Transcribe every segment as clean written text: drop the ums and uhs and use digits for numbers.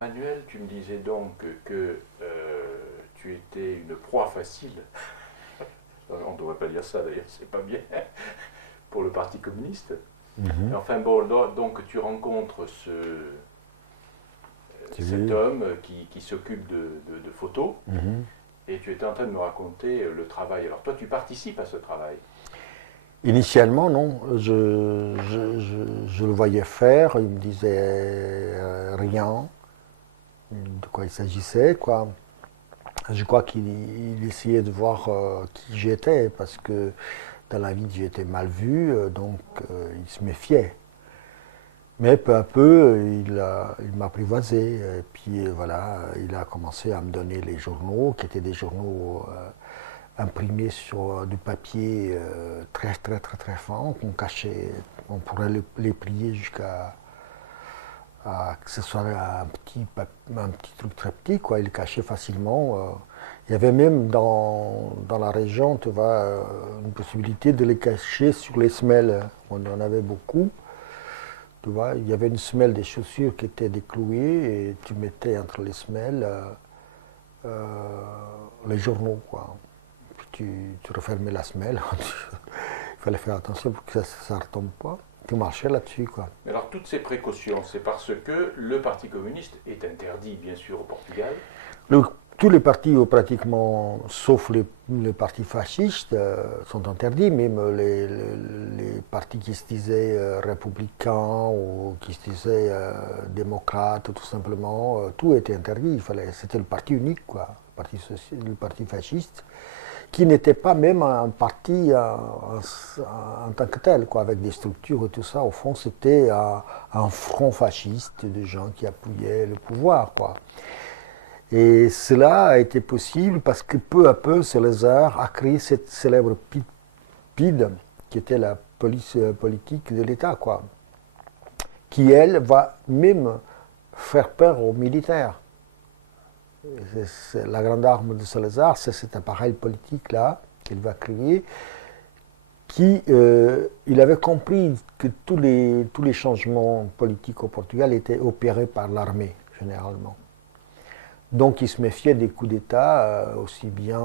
Manuel, tu me disais donc que tu étais une proie facile. On ne devrait pas dire ça d'ailleurs, c'est pas bien pour le Parti communiste. Mhm. Enfin bon, donc tu rencontres cet Oui. homme qui s'occupe de photos Mhm. et tu étais en train de me raconter le travail. Alors toi, tu participes à ce travail. Initialement, non. Je le voyais faire, il me disait rien de quoi il s'agissait, quoi. Je crois qu'il essayait de voir qui j'étais, parce que dans la vie j'étais mal vu, donc il se méfiait. Mais peu à peu, il m'a apprivoisé. Et puis voilà, il a commencé à me donner les journaux, qui étaient des journaux imprimés sur du papier très très très très fin, qu'on cachait. On pourrait les plier jusqu'à que ce soit un petit truc très petit, quoi. Il le cachait facilement. Il y avait même dans la région, tu vois, une possibilité de les cacher sur les semelles. On en avait beaucoup. Tu vois, il y avait une semelle des chaussures qui était déclouée et tu mettais entre les semelles euh, les journaux, quoi. Puis tu refermais la semelle. Il fallait faire attention pour que ça ne retombe pas. Tu marchais là-dessus, quoi. Mais alors toutes ces précautions, c'est parce que le Parti communiste est interdit, bien sûr, au Portugal. Le- Tous les partis, pratiquement, sauf les partis fascistes, sont interdits. Même les partis qui se disaient républicains ou qui se disaient démocrates, tout simplement, tout était interdit. C'était le parti unique, quoi, le parti fasciste, qui n'était pas même un parti en tant que tel, quoi, avec des structures et tout ça. Au fond, c'était un front fasciste de gens qui appuyaient le pouvoir, quoi. Et cela a été possible parce que peu à peu, Salazar a créé cette célèbre PID, qui était la police politique de l'État, quoi, qui, elle, va même faire peur aux militaires. La grande arme de Salazar, c'est cet appareil politique-là qu'il va créer, qui, il avait compris que tous les changements politiques au Portugal étaient opérés par l'armée, généralement. Donc il se méfiait des coups d'État, aussi bien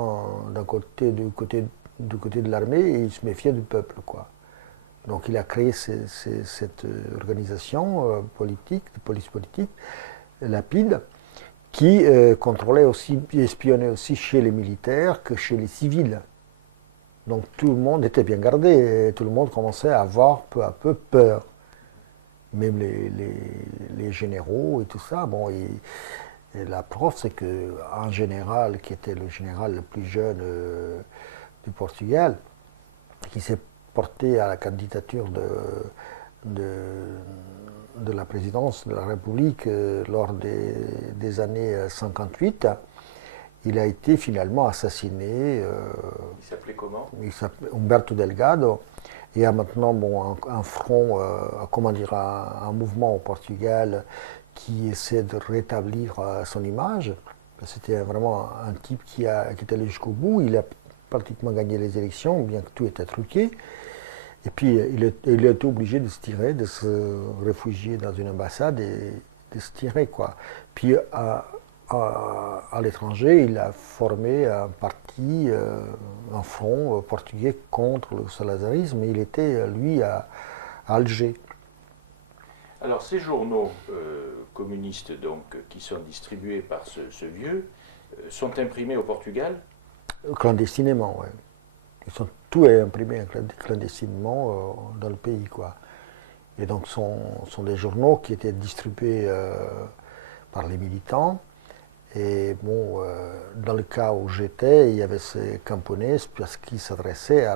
du côté de l'armée, et il se méfiait du peuple, quoi. Donc il a créé cette organisation politique, de police politique, la PID, qui contrôlait aussi, espionnait aussi chez les militaires que chez les civils. Donc tout le monde était bien gardé, et tout le monde commençait à avoir peu à peu peur. Même les généraux et tout ça, bon, et la preuve, c'est qu'un général, qui était le général le plus jeune du Portugal, qui s'est porté à la candidature de, de la présidence de la République lors des années 58, il a été finalement assassiné. Il s'appelait comment? Il s'appelait Humberto Delgado. Il y a maintenant un front, comment dire, un mouvement au Portugal qui essaie de rétablir son image. C'était vraiment un type qui est allé jusqu'au bout. Il a pratiquement gagné les élections, bien que tout était truqué. Et puis il a été obligé de se tirer, de se réfugier dans une ambassade et de se tirer, quoi. Puis à l'étranger, il a formé un parti, un front portugais contre le salazarisme. Il était, lui, à Alger. Alors ces journaux communistes donc qui sont distribués par ce vieux sont imprimés au Portugal. Clandestinement, ouais. Tout est imprimé clandestinement dans le pays, quoi. Et donc, sont des journaux qui étaient distribués par les militants. Et bon, dans le cas où j'étais, il y avait ces camponais parce qu'ils s'adressaient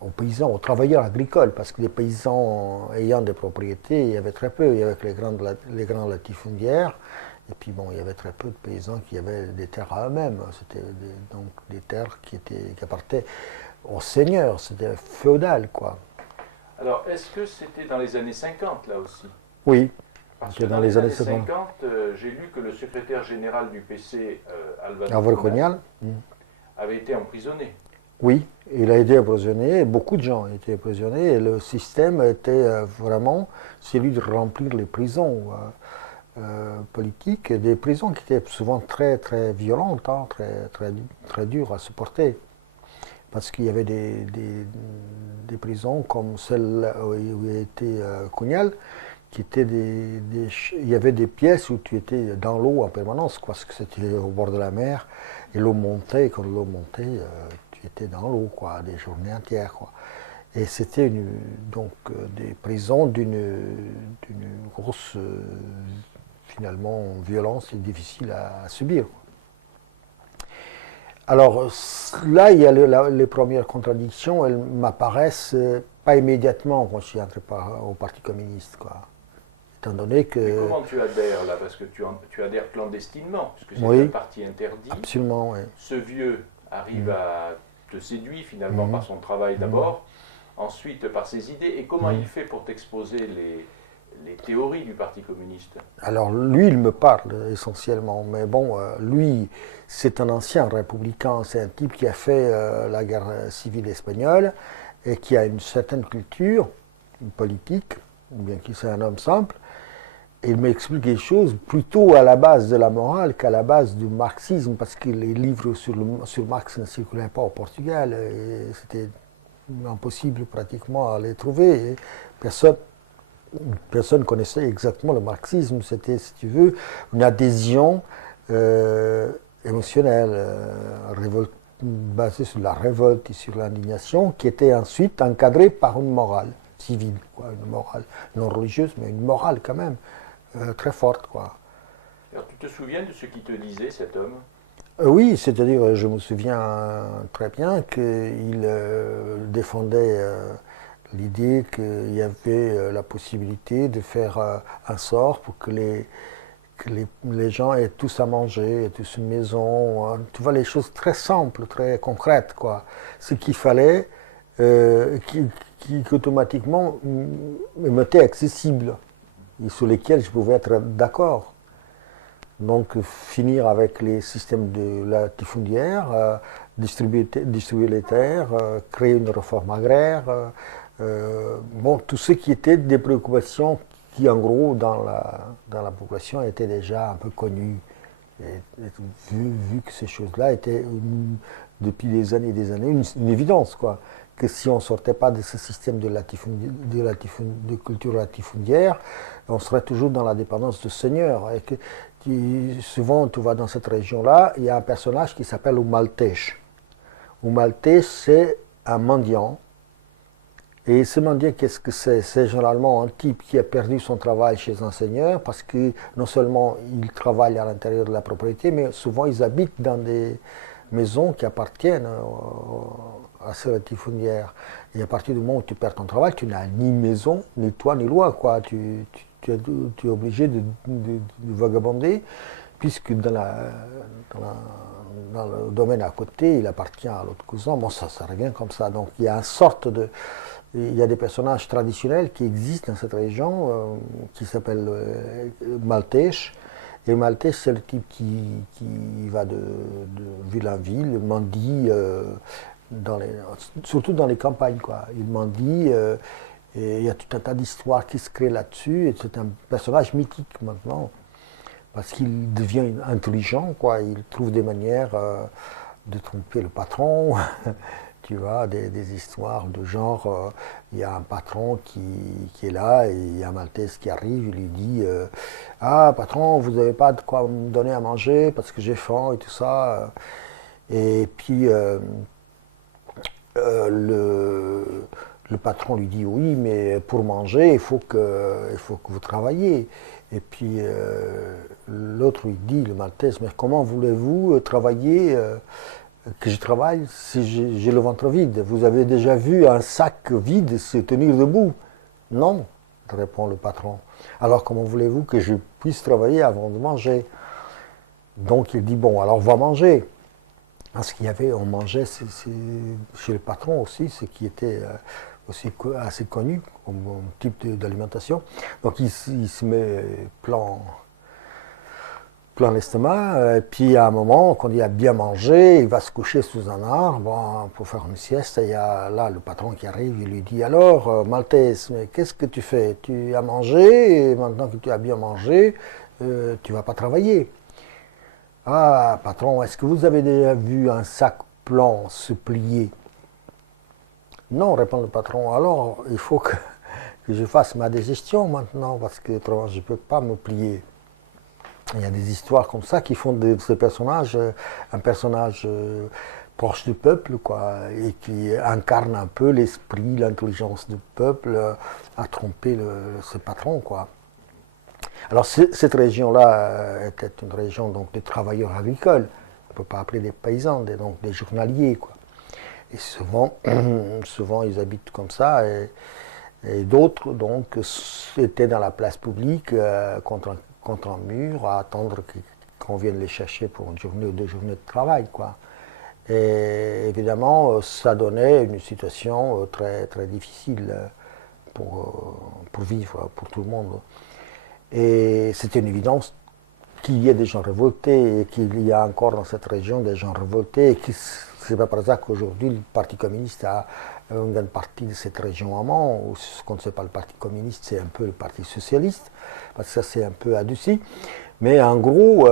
aux paysans, aux travailleurs agricoles, parce que les paysans ayant des propriétés, il y avait très peu. Il y avait que les grands latifundiaires. Et puis bon, il y avait très peu de paysans qui avaient des terres à eux-mêmes. C'était donc des terres qui appartenaient aux seigneurs. C'était féodal, quoi. Alors est-ce que c'était dans les années 50 là aussi? Oui, Parce que c'était dans dans les les années années 50. 50, j'ai lu que le secrétaire général du PC, Álvaro Árvore Cunha, coloniale. avait été emprisonné. Oui, il a été emprisonné, beaucoup de gens ont été emprisonnés, et le système était vraiment celui de remplir les prisons politiques, des prisons qui étaient souvent très très violentes, hein, très dures à supporter. Parce qu'il y avait des prisons comme celle où était Cugnaal, qui étaient il y avait des pièces où tu étais dans l'eau en permanence, quoi, parce que c'était au bord de la mer, et l'eau montait, et quand l'eau montait, tu étais dans l'eau, quoi, des journées entières, quoi. Et c'était donc des prisons d'une grosse, finalement, violence et difficile à subir. Alors là, il y a les premières contradictions, elles m'apparaissent pas immédiatement quand je suis entré au Parti communiste, quoi. Étant donné que... Mais comment tu adhères là? Parce que tu adhères clandestinement, puisque c'est Oui, un parti interdit. absolument, oui. Ce vieux arrive à te séduire finalement Mhm. par son travail d'abord, ensuite par ses idées. Et comment il fait pour t'exposer les théories du Parti communiste? Alors lui, il me parle essentiellement, mais bon, lui, c'est un ancien républicain, c'est un type qui a fait la guerre civile espagnole et qui a une certaine culture politique, bien qu'il soit un homme simple. Et il m'explique des choses plutôt à la base de la morale qu'à la base du marxisme, parce que les livres sur Marx ne circulaient pas au Portugal, et c'était impossible pratiquement à les trouver. Et personne connaissait exactement le marxisme. C'était, si tu veux, une adhésion émotionnelle, basée sur la révolte et sur l'indignation, qui était ensuite encadrée par une morale civile, quoi, une morale non religieuse, mais une morale quand même très forte, quoi. Alors tu te souviens de ce qu'il te disait cet homme? Oui, c'est-à-dire, je me souviens très bien qu'il défendait l'idée qu'il y avait la possibilité de faire un sort pour que les gens aient tous à manger, aient tous une maison. Hein. Tu vois, les choses très simples, très concrètes, quoi. Ce qu'il fallait, qui automatiquement m'était accessible et sur lesquels je pouvais être d'accord. Donc finir avec les systèmes de latifundiaire, distribuer les terres, créer une réforme agraire, bon, tout ce qui était des préoccupations qui en gros dans la population étaient déjà un peu connues. Vu que ces choses-là étaient depuis des années et des années une évidence, quoi. Que si on ne sortait pas de ce système de culture latifundiaire, on serait toujours dans la dépendance du Seigneur. Et que, souvent, tu vas dans cette région-là, il y a un personnage qui s'appelle Umaltech. Umaltech, c'est un mendiant. Et ce mendiant, qu'est-ce que c'est? C'est généralement un type qui a perdu son travail chez un seigneur parce que non seulement il travaille à l'intérieur de la propriété, mais souvent ils habitent dans des maisons qui appartiennent à ces latifundiaires. Et à partir du moment où tu perds ton travail, tu n'as ni maison, ni toit, ni loi, quoi. Tu es obligé de vagabonder, puisque dans le domaine à côté, il appartient à l'autre cousin. Bon, ça revient comme ça. Donc il y a une sorte de... Il y a des personnages traditionnels qui existent dans cette région, qui s'appellent Maltèche. Et Maltèche, c'est le type qui va de ville en ville, mendie, surtout dans les campagnes, quoi. Il mendie, et il y a tout un tas d'histoires qui se créent là-dessus. Et c'est un personnage mythique maintenant, parce qu'il devient intelligent, quoi. Il trouve des manières de tromper le patron. Tu vois, des histoires de genre, il y a un patron qui est là et il y a un Maltese qui arrive, il lui dit ah patron, vous n'avez pas de quoi me donner à manger parce que j'ai faim et tout ça. Et puis le patron lui dit oui, mais pour manger, il faut que vous travailliez. Et puis l'autre lui dit, le Maltese, mais comment voulez-vous travailler que je travaille si j'ai le ventre vide? Vous avez déjà vu un sac vide se tenir debout? Non, répond le patron. Alors comment voulez-vous que je puisse travailler avant de manger? Donc il dit, bon, alors on va manger. Parce qu'il y avait, on mangeait chez le patron aussi, ce qui était aussi assez connu comme type d'alimentation. Donc il se met plein plein l'estomac. Et puis à un moment, quand il a bien mangé, il va se coucher sous un arbre pour faire une sieste. Et il y a là le patron qui arrive, il lui dit alors, Maltese, mais qu'est-ce que tu fais? Tu as mangé, et maintenant que tu as bien mangé, tu vas pas travailler. Ah, patron, est-ce que vous avez déjà vu un sac blanc se plier? Non, répond le patron. Alors, il faut que je fasse ma digestion maintenant, parce que autrement, je ne peux pas me plier. Il y a des histoires comme ça qui font de ce personnage un personnage proche du peuple, quoi, et qui incarne un peu l'esprit, l'intelligence du peuple à tromper ce patron, quoi. Alors cette région-là était une région donc de travailleurs agricoles, on ne peut pas appeler des paysans, donc des journaliers, quoi. Et souvent, souvent ils habitent comme ça, et d'autres donc étaient dans la place publique contre un mur à attendre qu'on vienne les chercher pour une journée ou 2 journées de travail, quoi. Et évidemment, ça donnait une situation très, très difficile pour vivre, pour tout le monde. Et c'était une évidence qu'il y ait des gens révoltés et qu'il y a encore dans cette région des gens révoltés. Et c'est pas par hasard qu'aujourd'hui le Parti communiste a une grande partie de cette région amont, ou ce qu'on ne sait pas le Parti communiste, c'est un peu le Parti socialiste, parce que ça c'est un peu adouci. Mais en gros,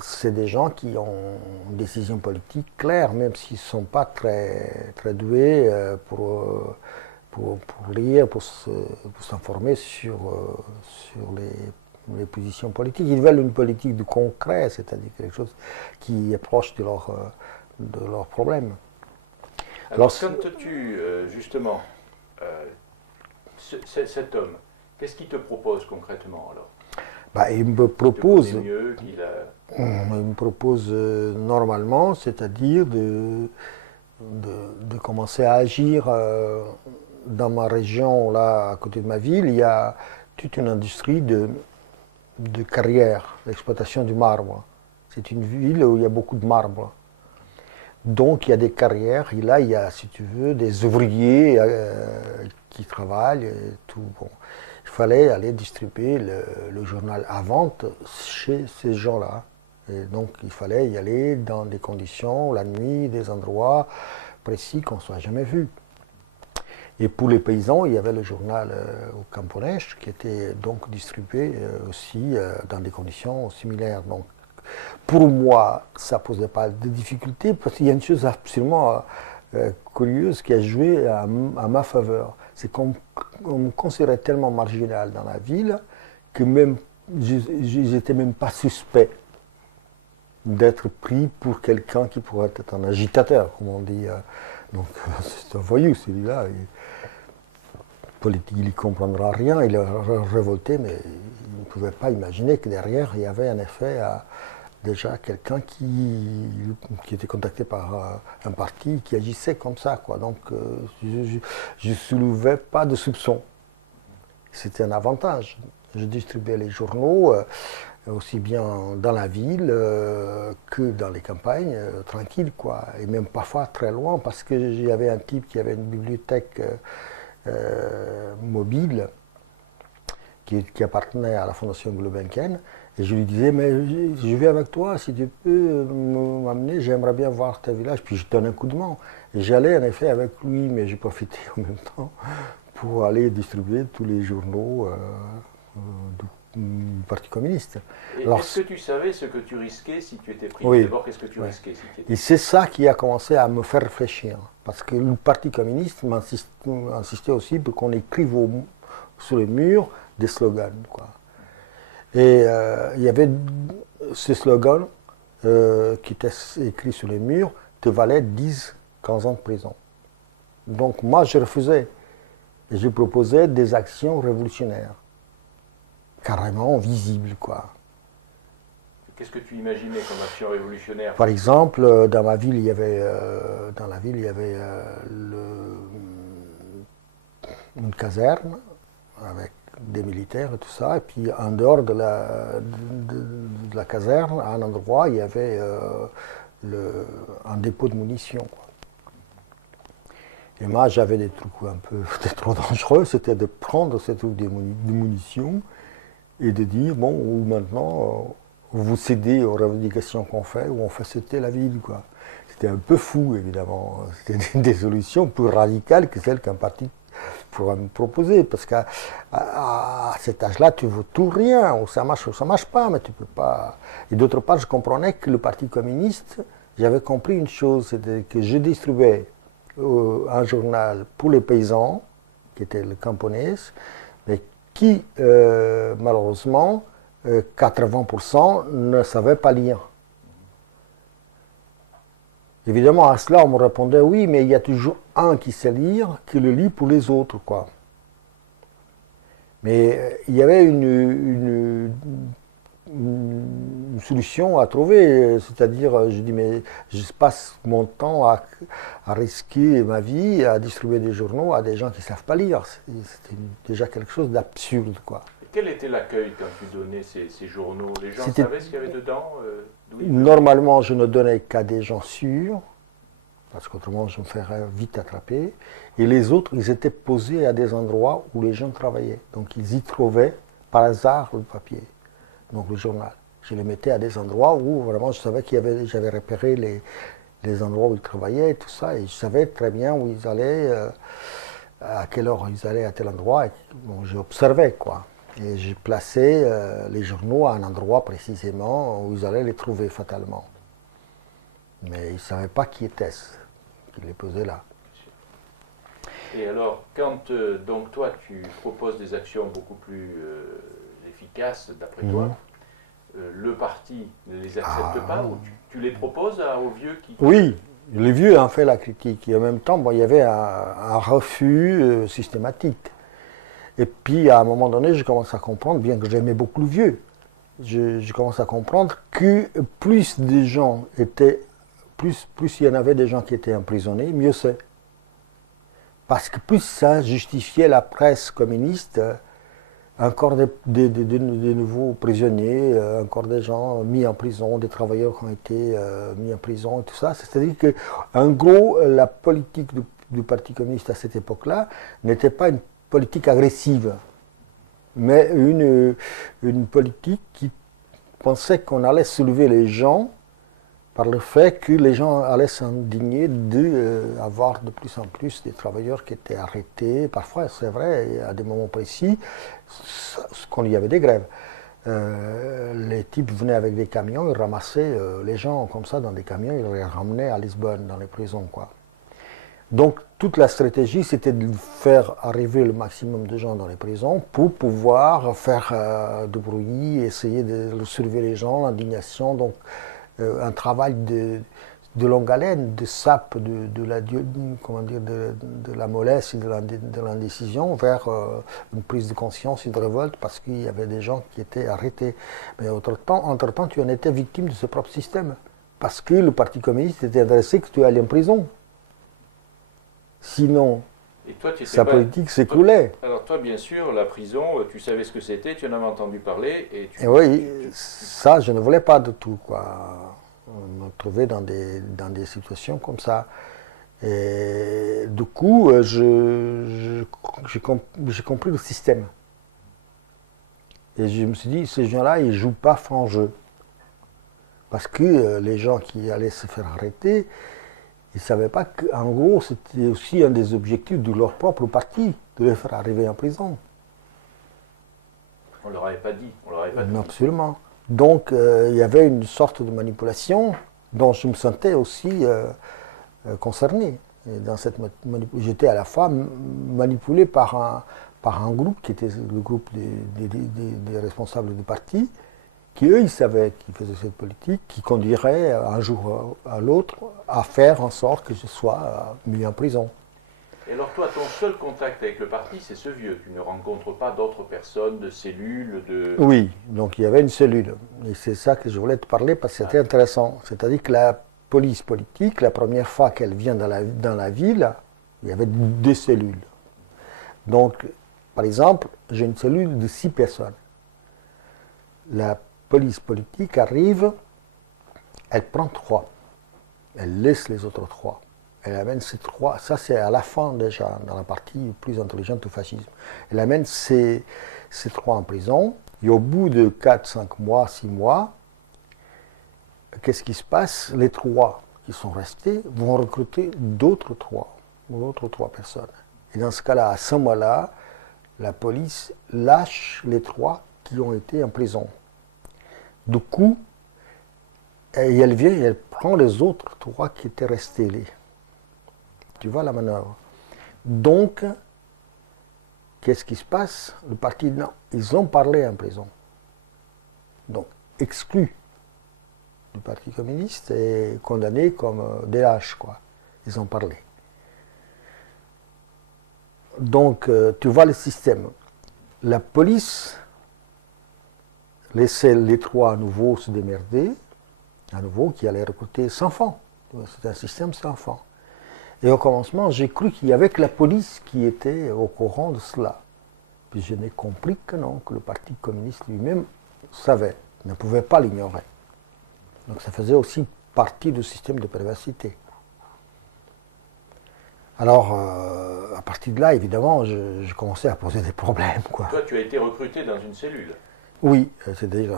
c'est des gens qui ont une décision politique claire, même s'ils ne sont pas très, très doués pour lire, pour s'informer sur les positions politiques. Ils veulent une politique de concret, c'est-à-dire quelque chose qui est proche de leurs problèmes. Alors, quand tu, justement, cet homme, qu'est-ce qu'il te propose concrètement alors? Il me propose, mieux il me propose normalement, c'est-à-dire de commencer à agir dans ma région, là, à côté de ma ville. Il y a toute une industrie de carrière, d'exploitation du marbre. C'est une ville où il y a beaucoup de marbre. Donc il y a des carrières, et là il y a, si tu veux, des ouvriers qui travaillent et tout. Bon. Il fallait aller distribuer le journal à vente chez ces gens-là. Et donc il fallait y aller dans des conditions, la nuit, des endroits précis qu'on ne soit jamais vu. Et pour les paysans, il y avait le journal au Camponès qui était donc distribué aussi dans des conditions similaires. Donc, pour moi, ça ne posait pas de difficulté parce qu'il y a une chose absolument curieuse qui a joué à ma faveur. C'est qu'on me considérait tellement marginal dans la ville que même je n'étais même pas suspect d'être pris pour quelqu'un qui pourrait être un agitateur, comme on dit. Donc c'est un voyou celui-là. Politique, il ne comprendra rien, il est révolté, mais il ne pouvait pas imaginer que derrière, il y avait en effet déjà quelqu'un qui était contacté par un parti qui agissait comme ça, quoi. Donc je ne soulevais pas de soupçons. C'était un avantage. Je distribuais les journaux aussi bien dans la ville que dans les campagnes, tranquille, quoi. Et même parfois très loin, parce qu'il y avait un type qui avait une bibliothèque mobile qui appartenait à la Fondation Gulbenkian, et je lui disais, mais je vais avec toi, si tu peux m'amener, j'aimerais bien voir ton village, puis je donne un coup de main. Et j'allais en effet avec lui, mais j'ai profité en même temps pour aller distribuer tous les journaux du Parti communiste. Alors, est-ce que tu savais ce que tu risquais si tu étais pris? Oui. D'abord, qu'est-ce que tu risquais si tu étais... Et c'est ça qui a commencé à me faire réfléchir. Parce que le Parti communiste insistait aussi pour qu'on écrive sur les murs des slogans, quoi. Et il y avait ce slogan qui était écrit sur les murs, te valait 10-15 ans de prison. Donc moi je refusais. Et je proposais des actions révolutionnaires. Carrément visibles, quoi. Qu'est-ce que tu imaginais comme action révolutionnaire? Par exemple, dans ma ville, il y avait, une caserne avec des militaires et tout ça. Et puis en dehors de la caserne, à un endroit, il y avait un dépôt de munitions, quoi. Et moi, j'avais des trucs un peu trop dangereux. C'était de prendre ces trucs de munitions et de dire, bon, maintenant, vous cédez aux revendications qu'on fait ou on fait sauter la ville, quoi. C'était un peu fou, évidemment. C'était des solutions plus radicales que celles qu'un parti pourrait me proposer. Parce qu'à cet âge-là, tu veux tout rien. Ou ça marche pas, mais tu peux pas. Et d'autre part, je comprenais que le Parti communiste, j'avais compris une chose, c'était que je distribuais un journal pour les paysans, qui était le Camponès, mais qui, malheureusement, 80% ne savaient pas lire. Évidemment, à cela, on me répondait, oui, mais il y a toujours un qui sait lire, qui le lit pour les autres, quoi. Mais il y avait une solution à trouver, c'est-à-dire, je dis, mais je passe mon temps à risquer ma vie, à distribuer des journaux à des gens qui ne savent pas lire. C'était déjà quelque chose d'absurde, quoi. Et quel était l'accueil quand tu donnais ces journaux? Les gens savaient ce qu'il y avait dedans? Normalement, je ne donnais qu'à des gens sûrs, parce qu'autrement, je me ferais vite attraper. Et les autres, ils étaient posés à des endroits où les gens travaillaient. Donc, ils y trouvaient, par hasard, le papier, donc le journal. Je les mettais à des endroits où, vraiment, je savais j'avais repéré les endroits où ils travaillaient et tout ça. Et je savais très bien où ils allaient, à quelle heure ils allaient à tel endroit. Et, bon, j'observais, quoi. Et je plaçais les journaux à un endroit précisément où ils allaient les trouver fatalement. Mais ils ne savaient pas qui était-ce qui les posait là. Et alors, quand donc toi tu proposes des actions beaucoup plus efficaces d'après toi, le parti ne les accepte pas ou tu les proposes aux vieux qui... Oui, les vieux ont fait la critique. Et en même temps, bon, il y avait un refus systématique. Et puis, à un moment donné, je commence à comprendre, bien que j'aimais beaucoup le vieux, je commence à comprendre que plus des gens étaient, plus il y en avait des gens qui étaient emprisonnés, mieux c'est. Parce que plus ça justifiait la presse communiste, encore des nouveaux prisonniers, encore des gens mis en prison, des travailleurs qui ont été mis en prison et tout ça. C'est-à-dire que, en gros, la politique du Parti communiste à cette époque-là n'était pas une politique agressive, mais une politique qui pensait qu'on allait soulever les gens par le fait que les gens allaient s'indigner d'avoir de plus en plus des travailleurs qui étaient arrêtés. Parfois, c'est vrai, à des moments précis, qu'on y avait des grèves. Les types venaient avec des camions, ils ramassaient les gens comme ça dans des camions, ils les ramenaient à Lisbonne, dans les prisons, quoi. Donc, toute la stratégie, c'était de faire arriver le maximum de gens dans les prisons pour pouvoir faire du bruit, essayer de soulever les gens, l'indignation. Donc, un travail de longue haleine, de sape, de la mollesse et de l'indécision vers une prise de conscience et de révolte parce qu'il y avait des gens qui étaient arrêtés. Mais entre-temps, tu en étais victime de ce propre système parce que le Parti communiste était intéressé que tu allais en prison. Sinon, sa politique s'écroulait. Alors toi, bien sûr, la prison, tu savais ce que c'était, tu en avais entendu parler. Et oui, ça, je ne voulais pas du tout, quoi. Me trouver dans des situations comme ça. Et du coup, j'ai compris le système. Et je me suis dit, ces gens-là, ils ne jouent pas franc jeu. Parce que les gens qui allaient se faire arrêter, ils ne savaient pas qu'en gros, c'était aussi un des objectifs de leur propre parti, de les faire arriver en prison. On ne leur avait pas dit. Non, absolument. Donc, il y avait une sorte de manipulation dont je me sentais aussi concerné. Et dans cette j'étais à la fois manipulé par un groupe qui était le groupe des responsables du parti, qui eux, ils savaient qu'ils faisaient cette politique, qui conduirait un jour à l'autre à faire en sorte que je sois mis en prison. Et alors toi, ton seul contact avec le parti, c'est ce vieux. Tu ne rencontres pas d'autres personnes, de cellules, de... Oui, donc il y avait une cellule. Et c'est ça que je voulais te parler parce que c'était intéressant. C'est-à-dire que la police politique, la première fois qu'elle vient dans la ville, il y avait 2 cellules. Donc, par exemple, j'ai une cellule de 6 personnes. La police politique arrive, elle prend 3. Elle laisse les autres 3. Elle amène ces 3, ça c'est à la fin déjà, dans la partie plus intelligente du fascisme. Elle amène ces 3 en prison, et au bout de 4, 5 mois, 6 mois, qu'est-ce qui se passe? Les 3 qui sont restés vont recruter d'autres 3 personnes. Et dans ce cas-là, à ce moment-là, la police lâche les 3 qui ont été en prison. Du coup, elle vient et elle prend les autres 3 qui étaient restés là. Tu vois la manœuvre. Donc, qu'est-ce qui se passe? Le parti, non, ils ont parlé en prison. Donc, exclu du Parti communiste et condamné comme des lâches, quoi. Ils ont parlé. Donc, tu vois le système. La police laissait les 3 à nouveau se démerder, à nouveau qui allait recruter sans fond. C'est un système sans fond. Et au commencement, j'ai cru qu'il y avait que la police qui était au courant de cela. Puis je n'ai compris que non, que le Parti communiste lui-même savait, ne pouvait pas l'ignorer. Donc ça faisait aussi partie du système de perversité. Alors, à partir de là, évidemment, je commençais à poser des problèmes, quoi. Toi, tu as été recruté dans une cellule. Oui, c'est-à-dire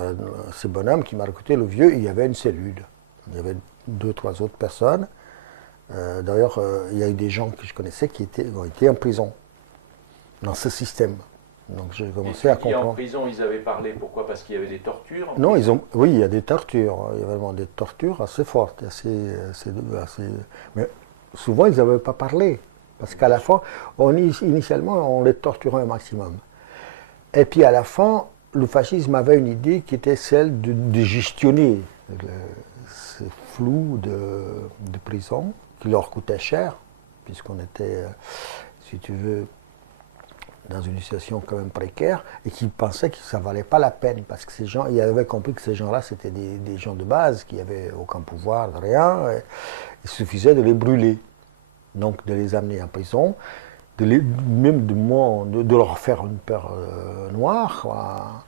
ce bonhomme qui m'a recruté, le vieux, il y avait une cellule. Il y avait 2, 3 autres personnes. D'ailleurs, il y a eu des gens que je connaissais qui ont été en prison dans ce système. Donc j'ai commencé à comprendre. En prison, ils avaient parlé, pourquoi? Parce qu'il y avait des tortures? Non, oui, il y a des tortures. Il y a vraiment des tortures assez fortes, mais souvent, ils n'avaient pas parlé. Parce qu'à la fin, initialement, on les torturait au maximum. Et puis à la fin, le fascisme avait une idée qui était celle de gestionner ce flou de prison, qui leur coûtait cher, puisqu'on était, si tu veux, dans une situation quand même précaire, et qui pensaient que ça ne valait pas la peine, parce que ces gens, ils avaient compris que ces gens-là, c'était des gens de base, qui n'avaient aucun pouvoir, rien, et il suffisait de les brûler, donc de les amener en prison, même de leur faire une peur noire, quoi,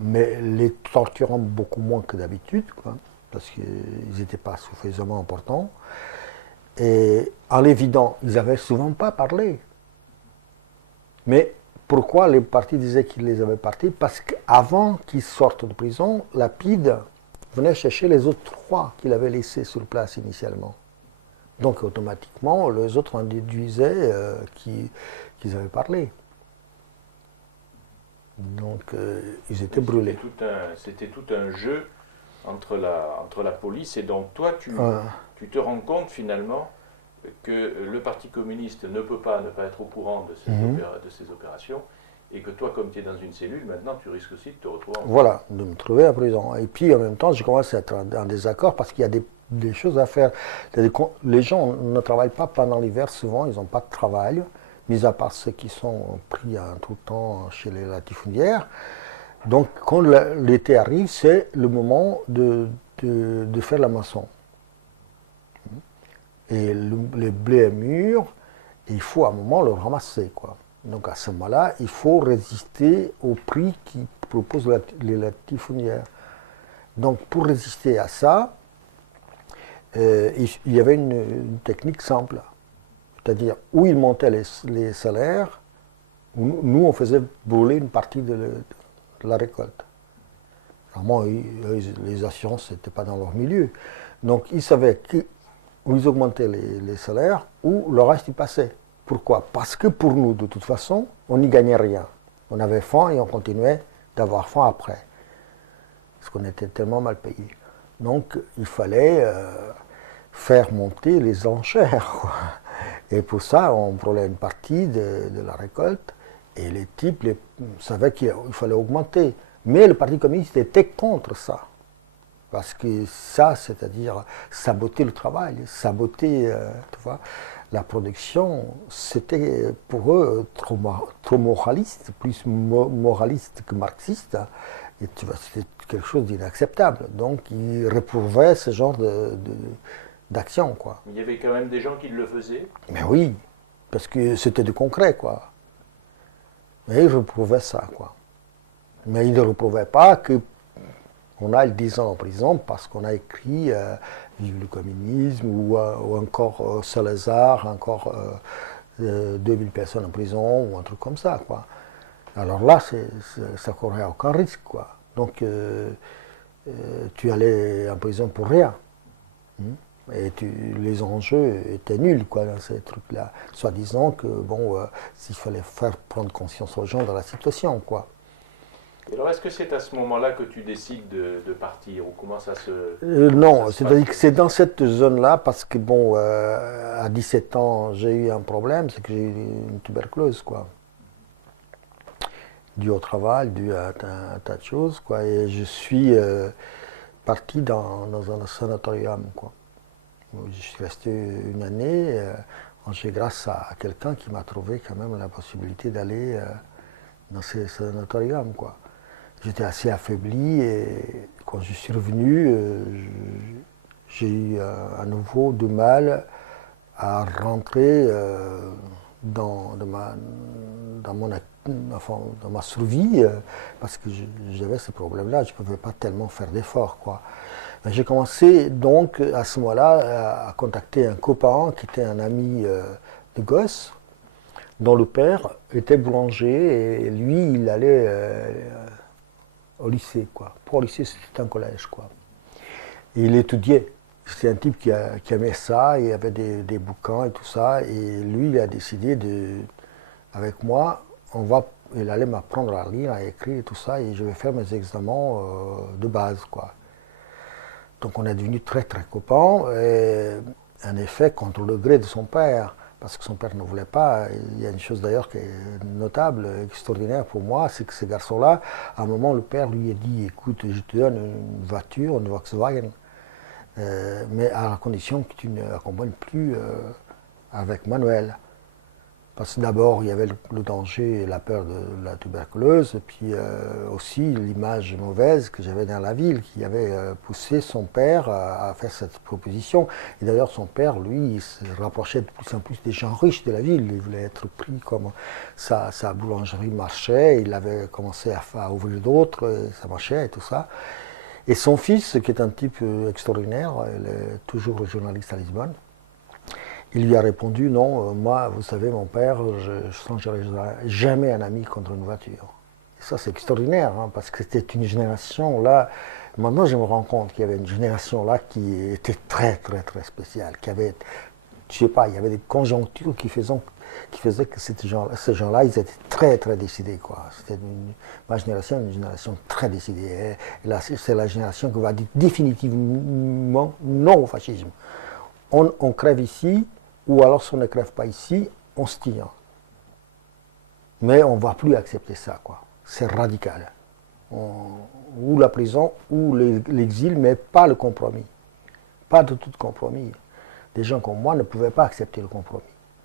mais les torturant beaucoup moins que d'habitude, quoi, parce qu'ils n'étaient pas suffisamment importants, et en les vidant, ils n'avaient souvent pas parlé. Mais pourquoi les partis disaient qu'ils les avaient partis? Parce qu'avant qu'ils sortent de prison, la PIDE venait chercher les autres 3 qu'il avait laissés sur place initialement. Donc automatiquement, les autres en déduisaient qu'ils avaient parlé. Donc ils étaient brûlés. C'était tout un jeu entre la police et donc toi, tu te rends compte finalement que le Parti communiste ne peut pas ne pas être au courant de ces opérations et que toi, comme tu es dans une cellule, maintenant tu risques aussi de te retrouver en prison. Voilà, de me trouver en prison. Et puis en même temps, j'ai commencé à être en désaccord parce qu'il y a des choses à faire. Les gens ne travaillent pas pendant l'hiver souvent, ils n'ont pas de travail, mis à part ceux qui sont pris en tout temps chez les latifundiaires. Donc quand l'été arrive, c'est le moment de faire la moisson. Et les blés est mûr, et il faut à un moment le ramasser, quoi. Donc à ce moment-là, il faut résister au prix qui proposent les latifundiaires. Donc pour résister à ça, il y avait une technique simple. C'est-à-dire où ils montaient les salaires, nous on faisait brûler une partie de la récolte. Vraiment, les assurances n'étaient pas dans leur milieu. Donc ils savaient où ils augmentaient les salaires, où le reste y passait. Pourquoi? Parce que pour nous, de toute façon, on n'y gagnait rien. On avait faim et on continuait d'avoir faim après. Parce qu'on était tellement mal payés. Donc il fallait faire monter les enchères, quoi. Et pour ça, on brûlait une partie de la récolte et les types savaient qu'il fallait augmenter. Mais le Parti communiste était contre ça. Parce que ça, c'est-à-dire saboter le travail, saboter tu vois, la production, c'était pour eux trop moraliste, plus moraliste que marxiste. Et tu vois, c'était quelque chose d'inacceptable. Donc ils réprouvaient ce genre d'action, quoi. Il y avait quand même des gens qui le faisaient? Mais oui, parce que c'était du concret, quoi. Mais ils réprouvaient ça, quoi. Mais ils ne réprouvaient pas qu'on aille 10 ans en prison parce qu'on a écrit Vive le communisme ou encore Salazar, encore 2000 personnes en prison ou un truc comme ça, quoi. Alors là, ça courait aucun risque, quoi. Donc tu allais en prison pour rien. Et les enjeux étaient nuls quoi, dans ces trucs-là. Soi-disant que, bon, s'il fallait faire prendre conscience aux gens de la situation, quoi. Et alors, est-ce que c'est à ce moment-là que tu décides de partir ou comment ça se... Non, c'est-à-dire que c'est dans cette zone-là parce que, bon, à 17 ans, j'ai eu un problème, c'est que j'ai eu une tuberculose, quoi. Dû au travail, dû à un tas de choses, quoi. Et je suis parti dans un sanatorium, quoi. Je suis resté une année, grâce à quelqu'un qui m'a trouvé quand même la possibilité d'aller dans ce sanatorium, quoi. J'étais assez affaibli et quand je suis revenu, j'ai eu à nouveau du mal à rentrer dans ma survie parce que j'avais ce problème-là, je ne pouvais pas tellement faire d'efforts, quoi. J'ai commencé donc à ce moment-là à contacter un copain qui était un ami de gosse, dont le père était boulanger et lui il allait au lycée, quoi. Pour le lycée c'était un collège, quoi. Et il étudiait. C'était un type qui aimait ça, il y avait des bouquins et tout ça, et lui il a décidé avec moi, il allait m'apprendre à lire, à écrire et tout ça, et je vais faire mes examens de base, quoi. Donc on est devenus très très copains, et en effet contre le gré de son père, parce que son père ne voulait pas. Il y a une chose d'ailleurs qui est notable, extraordinaire pour moi, c'est que ce garçon-là, à un moment le père lui a dit, écoute, je te donne une voiture, une Volkswagen, mais à la condition que tu ne accompagnes plus avec Manuel. Parce que d'abord, il y avait le danger et la peur de la tuberculose, et puis aussi l'image mauvaise que j'avais dans la ville, qui avait poussé son père à faire cette proposition. Et d'ailleurs, son père, lui, il se rapprochait de plus en plus des gens riches de la ville. Il voulait être pris comme sa boulangerie marchait, il avait commencé à ouvrir d'autres, ça marchait et tout ça. Et son fils, qui est un type extraordinaire, il est toujours journaliste à Lisbonne, il lui a répondu, non, moi, vous savez, mon père, je ne changerai jamais un ami contre une voiture. Et ça, c'est extraordinaire, hein, parce que c'était une génération, là, maintenant je me rends compte qu'il y avait une génération là qui était très, très, très spéciale, qui avait, je sais pas, il y avait des conjonctures qui faisaient que ces gens-là, ils étaient très, très décidés, quoi. C'était ma génération, une génération très décidée. Et là, c'est la génération qui va dire définitivement non au fascisme. On crève ici, ou alors si on ne crève pas ici, on se tire. Mais on ne va plus accepter ça, quoi. C'est radical. Ou la prison, ou l'exil, mais pas le compromis. Pas de tout compromis. Des gens comme moi ne pouvaient pas accepter le compromis.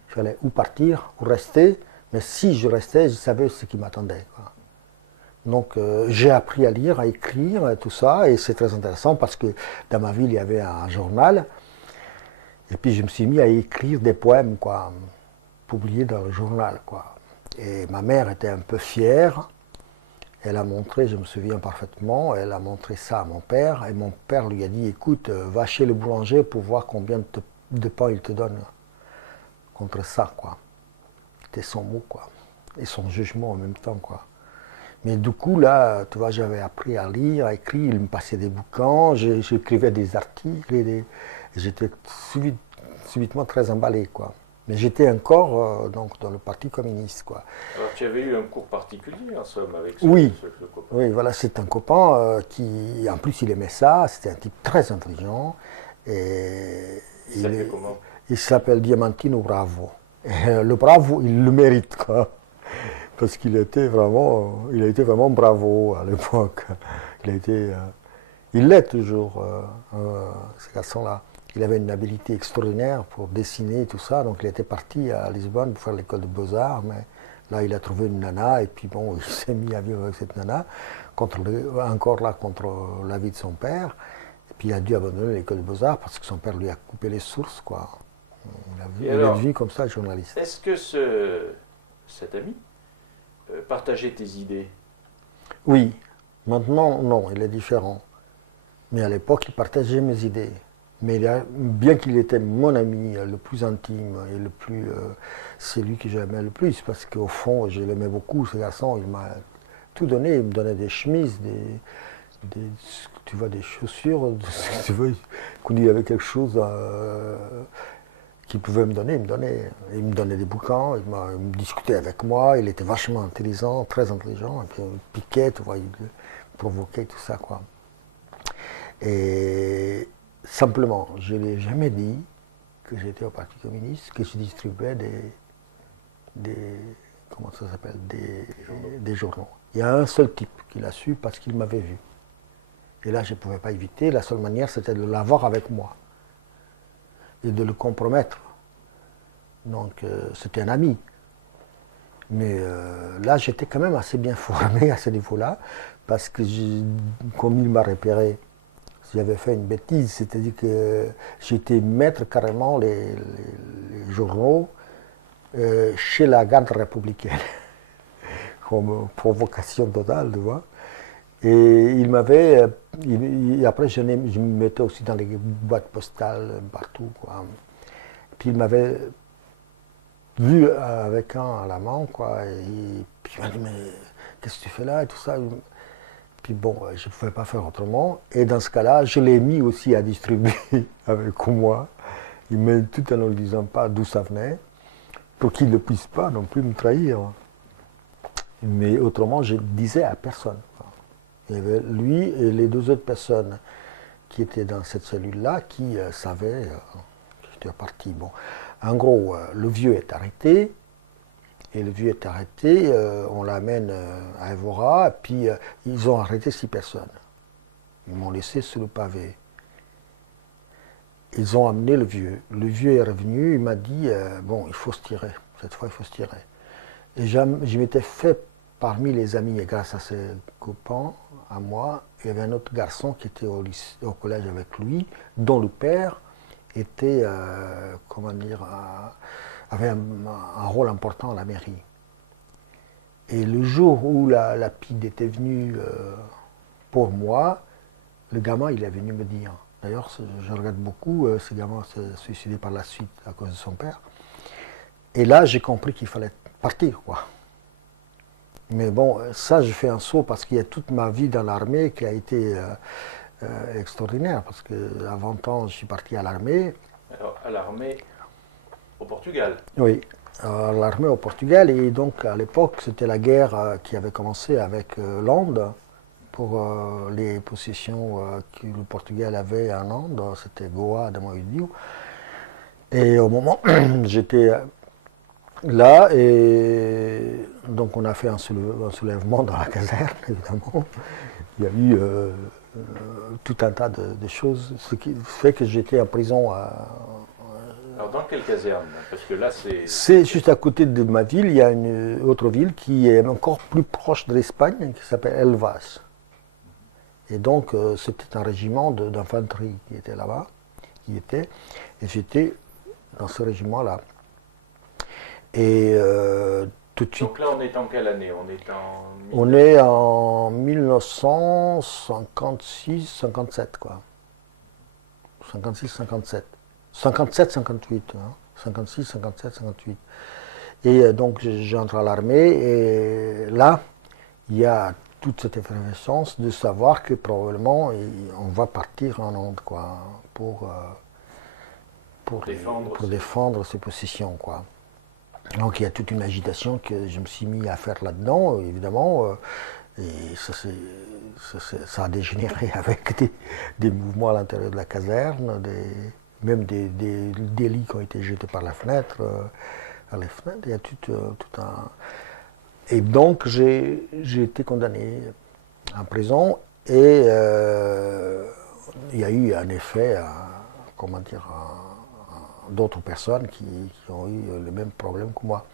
Il fallait ou partir, ou rester, mais si je restais, je savais ce qui m'attendait, quoi. Donc j'ai appris à lire, à écrire, et tout ça, et c'est très intéressant parce que dans ma ville, il y avait un journal. Et puis je me suis mis à écrire des poèmes, quoi, publiés dans le journal, quoi. Et ma mère était un peu fière. Elle a montré, je me souviens parfaitement, elle a montré ça à mon père. Et mon père lui a dit, écoute, va chez le boulanger pour voir combien de pain il te donne contre ça, quoi. C'était son mot, quoi. Et son jugement en même temps, quoi. Mais du coup, là, tu vois, j'avais appris à lire, à écrire, il me passait des bouquins, j'écrivais des articles, et j'étais subitement très emballé, quoi. Mais j'étais encore donc dans le Parti communiste, quoi. Alors tu avais eu un cours particulier, en somme, avec ce copain. Oui, voilà, c'est un copain qui, en plus, il aimait ça, c'était un type très intelligent. Et il s'appelait comment? Il s'appelle Diamantino Bravo. Et le Bravo, il le mérite, quoi. Parce qu'il était vraiment, il a été vraiment bravo à l'époque. Il l'est toujours, ce garçon-là. Il avait une habileté extraordinaire pour dessiner et tout ça, donc il était parti à Lisbonne pour faire l'école de Beaux-Arts, mais là il a trouvé une nana, et puis bon, il s'est mis à vivre avec cette nana, encore là contre l'avis de son père, et puis il a dû abandonner l'école de Beaux-Arts parce que son père lui a coupé les sources, quoi. Il a vécu comme ça, journaliste. Est-ce que cet ami partageait tes idées? Oui, maintenant non, il est différent. Mais à l'époque, il partageait mes idées. Mais bien qu'il était mon ami le plus intime et c'est lui que j'aimais le plus, parce qu'au fond, je l'aimais beaucoup, ce garçon. Il m'a tout donné. Il me donnait des chemises, tu vois, des chaussures, si tu veux, qu'on y avait quelque chose qu'il pouvait me donner, il me donnait. Il me donnait des bouquins, il me discutait avec moi, il était vachement intelligent, très intelligent, et puis il piquait, tu vois, il provoquait tout ça, quoi. Et simplement, je ne l'ai jamais dit que j'étais au Parti communiste, que je distribuais des comment ça s'appelle, des journaux. Il y a un seul type qui l'a su parce qu'il m'avait vu. Et là, je ne pouvais pas éviter. La seule manière, c'était de l'avoir avec moi et de le compromettre. Donc, c'était un ami. Mais là, j'étais quand même assez bien formé à ce niveau-là, parce que, comme il m'a repéré, j'avais fait une bêtise, c'est-à-dire que j'étais mettre carrément les journaux chez la garde républicaine, comme provocation totale, tu vois. Et il m'avait. Après, je me mettais aussi dans les boîtes postales partout, quoi. Puis il m'avait vu avec un à la main, quoi. Et puis il m'a dit, mais qu'est-ce que tu fais là et tout ça. Puis bon, je ne pouvais pas faire autrement. Et dans ce cas-là, je l'ai mis aussi à distribuer avec moi, mais tout en ne lui disant pas d'où ça venait, pour qu'il ne puisse pas non plus me trahir. Mais autrement, je ne disais à personne. Il y avait lui et les deux autres personnes qui étaient dans cette cellule-là qui savaient que j'étais parti. Bon. En gros, le vieux est arrêté. Et le vieux est arrêté, on l'amène à Évora, puis ils ont arrêté 6 personnes. Ils m'ont laissé sur le pavé. Ils ont amené le vieux. Le vieux est revenu, il m'a dit, bon, il faut se tirer. Cette fois, il faut se tirer. Et je m'étais fait parmi les amis, et grâce à ses copains, à moi, il y avait un autre garçon qui était au collège avec lui, dont le père était, comment dire, avait un rôle important à la mairie. Et le jour où la PIDE était venue pour moi, le gamin, il est venu me dire. D'ailleurs, je regrette beaucoup, ce gamin s'est suicidé par la suite à cause de son père. Et là, j'ai compris qu'il fallait partir, quoi. Mais bon, ça, je fais un saut parce qu'il y a toute ma vie dans l'armée qui a été extraordinaire. Parce qu'à 20 ans, je suis parti à l'armée. Alors, à l'armée au Portugal? Oui, l'armée au Portugal. Et donc, à l'époque, c'était la guerre qui avait commencé avec l'Inde pour les possessions que le Portugal avait en Inde. C'était Goa, Damaoidiu. Et au moment, j'étais là, et donc on a fait un soulèvement dans la caserne, évidemment. Il y a eu tout un tas de choses, ce qui fait que j'étais en prison Alors, dans quelle caserne? Parce que là, c'est juste à côté de ma ville, il y a une autre ville qui est encore plus proche de l'Espagne, qui s'appelle Elvas. Et donc, c'était un régiment d'infanterie qui était là-bas, et j'étais dans ce régiment-là. Et tout de suite. Donc là, on est en quelle année? On est en 1956-57, quoi. 56-57. 57-58, hein. 56, 57, 58. Et donc j'entre à l'armée et là, il y a toute cette effervescence de savoir que probablement on va partir en Inde, quoi, pour défendre ses positions, quoi. Donc il y a toute une agitation que je me suis mis à faire là-dedans, évidemment, et ça a dégénéré avec des mouvements à l'intérieur de la caserne, même des lits qui ont été jetés par la fenêtre, à la fenêtre, il y a tout un... Et donc j'ai été condamné en prison et il y a eu en effet, comment dire, d'autres personnes qui ont eu le même problème que moi.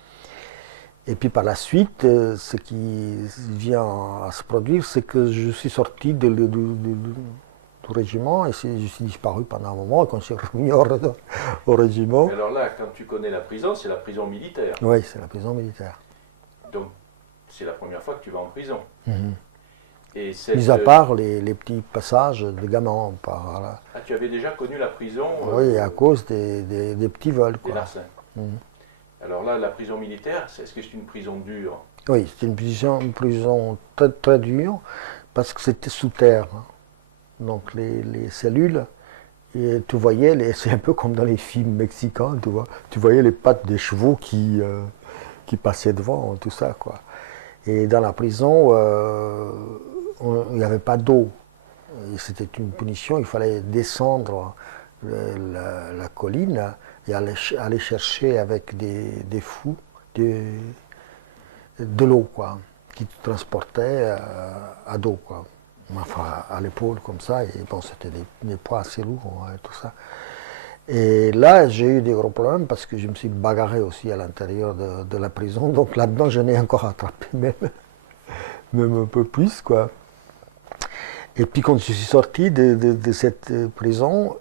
Et puis par la suite, ce qui vient à se produire, c'est que je suis sorti du régiment et je suis disparu pendant un moment et quand je suis revenu au régiment. Mais alors là, quand tu connais la prison, c'est la prison militaire. Oui, c'est la prison militaire. Donc c'est la première fois que tu vas en prison. Mm-hmm. Et mis à part les petits passages de gamins. Par, Ah, tu avais déjà connu la prison? Oui, à cause des petits vols. Des larcins. Alors là, la prison militaire, est-ce que c'est une prison dure? Oui, c'est une prison très, très dure, parce que c'était sous terre, hein. Donc les cellules, et tu voyais, c'est un peu comme dans les films mexicains, tu vois. Tu voyais les pattes des chevaux qui passaient devant, tout ça, quoi. Et dans la prison, il n'y avait pas d'eau. C'était une punition, il fallait descendre la colline et aller chercher avec des fous de l'eau, quoi, qui te transportaient à dos, quoi. Enfin, à l'épaule, comme ça, et bon, c'était des poids assez lourds, et tout ça. Et là, j'ai eu des gros problèmes parce que je me suis bagarré aussi à l'intérieur de la prison, donc là-dedans, je n'ai encore attrapé même un peu plus, quoi. Et puis quand je suis sorti de cette prison,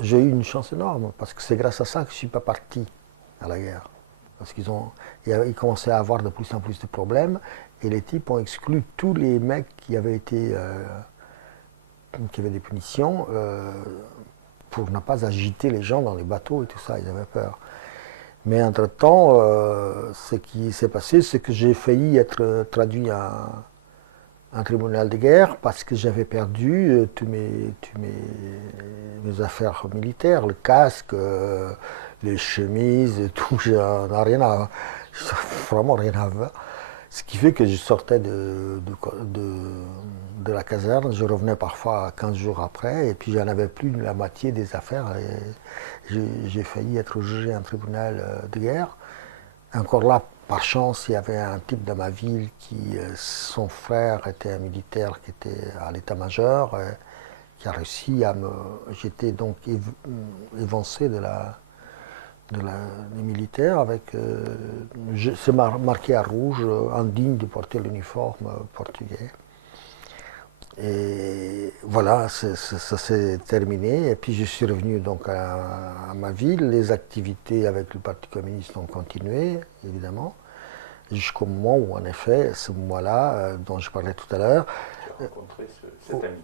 j'ai eu une chance énorme, parce que c'est grâce à ça que je ne suis pas parti à la guerre. Parce ils commençaient à avoir de plus en plus de problèmes, et les types ont exclu tous les mecs qui avaient des punitions, pour ne pas agiter les gens dans les bateaux et tout ça, ils avaient peur. Mais entre-temps, ce qui s'est passé, c'est que j'ai failli être traduit à un tribunal de guerre parce que j'avais perdu toutes mes affaires militaires, le casque, les chemises, tout, vraiment rien à voir. Ce qui fait que je sortais de la caserne, je revenais parfois 15 jours après, et puis j'en avais plus de la moitié des affaires, et j'ai failli être jugé à un tribunal de guerre. Encore là, par chance, il y avait un type dans ma ville son frère était un militaire qui était à l'état-major, qui a réussi à me. J'étais donc évincé des militaires avec. C'est marqué à rouge, indigne de porter l'uniforme portugais. Et voilà, ça s'est terminé. Et puis je suis revenu donc à ma ville. Les activités avec le Parti communiste ont continué, évidemment, jusqu'au moment où, en effet, ce mois-là, dont je parlais tout à l'heure, tu as rencontré cet ami.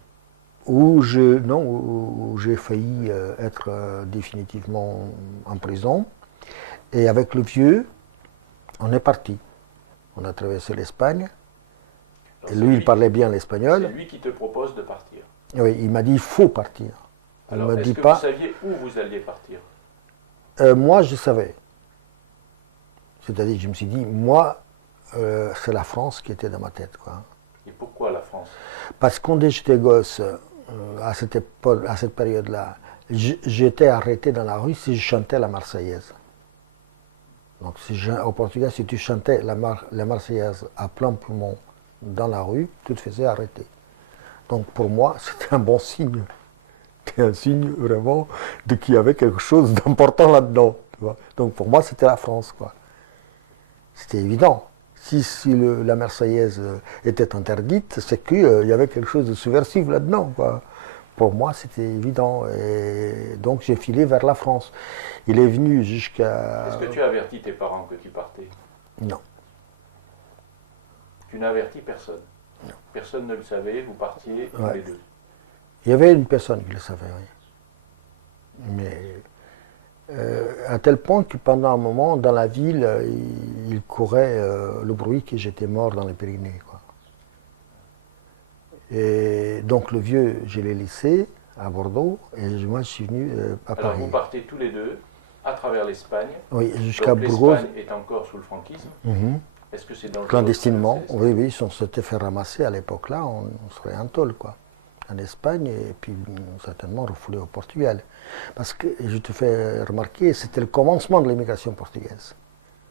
Où j'ai failli être définitivement en prison. Et avec le vieux, on est parti. On a traversé l'Espagne. Et lui, il parlait bien l'espagnol. C'est lui qui te propose de partir. Oui, il m'a dit, il faut partir. Alors, est-ce que vous saviez où vous alliez partir? Moi, je savais. C'est-à-dire, je me suis dit, moi, c'est la France qui était dans ma tête, quoi. Et pourquoi la France? Parce que quand j'étais gosse, à cette période-là, j'étais arrêté dans la rue si je chantais la Marseillaise. Donc, au Portugal, si tu chantais la Marseillaise à plein poumon dans la rue, tu te faisais arrêter. Donc, pour moi, c'était un bon signe. C'était un signe vraiment qu'il y avait quelque chose d'important là-dedans. Donc, pour moi, c'était la France, quoi. C'était évident. Si la Marseillaise était interdite, c'est qu'il y avait quelque chose de subversif là-dedans, quoi. Pour moi, c'était évident. Et donc, j'ai filé vers la France. Il est venu jusqu'à... Est-ce que tu as averti tes parents que tu partais? Non. Tu n'as averti personne? Non. Personne ne le savait, vous partiez tous les deux? Il y avait une personne qui le savait, oui. Mais... à tel point que pendant un moment, dans la ville, il courait le bruit que j'étais mort dans les Pyrénées, quoi. Et donc le vieux, je l'ai laissé à Bordeaux, et moi je suis venu à Paris. Alors vous partez tous les deux à travers l'Espagne. Oui, jusqu'à Burgos. L'Espagne est encore sous le franquisme. Est-ce que c'est dangereux? Clandestinement, oui, si on s'était fait ramasser à l'époque-là, on serait en tôle, quoi. En Espagne, et puis certainement refoulé au Portugal. Parce que, je te fais remarquer, c'était le commencement de l'immigration portugaise.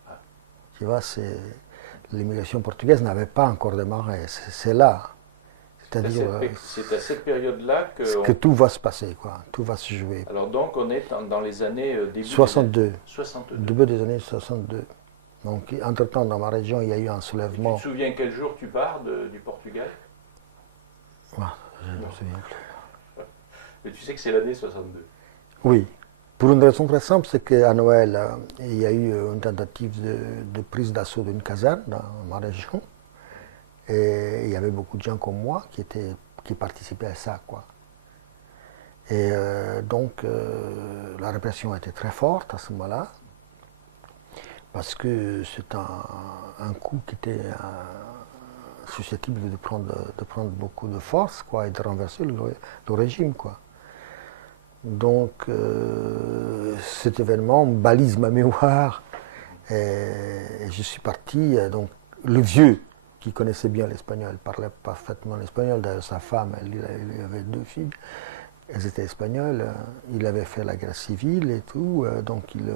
Ah. Tu vois, l'immigration portugaise n'avait pas encore démarré. C'est là. C'est-à-dire, c'est à cette période-là que tout va se passer, quoi. Tout va se jouer. Alors donc, on est dans les années début 62. 62. Début des années 62. Donc, entre-temps, dans ma région, il y a eu un soulèvement. Et tu te souviens quel jour tu pars du Portugal? Ouais, je ne me souviens plus. Mais tu sais que c'est l'année 62. Oui. Pour une raison très simple, c'est qu'à Noël, il y a eu une tentative de prise d'assaut d'une caserne dans ma région. Et il y avait beaucoup de gens comme moi qui participaient à ça, quoi. Et donc, la répression était très forte à ce moment-là, parce que c'est un coup qui était susceptible de prendre beaucoup de force, quoi, et de renverser le régime, quoi. Donc, cet événement balise ma mémoire. Et je suis parti, donc, le vieux, qui connaissait bien l'espagnol, parlait parfaitement l'espagnol. D'ailleurs, sa femme, il avait 2 filles, elles étaient espagnoles. Il avait fait la guerre civile et tout, donc il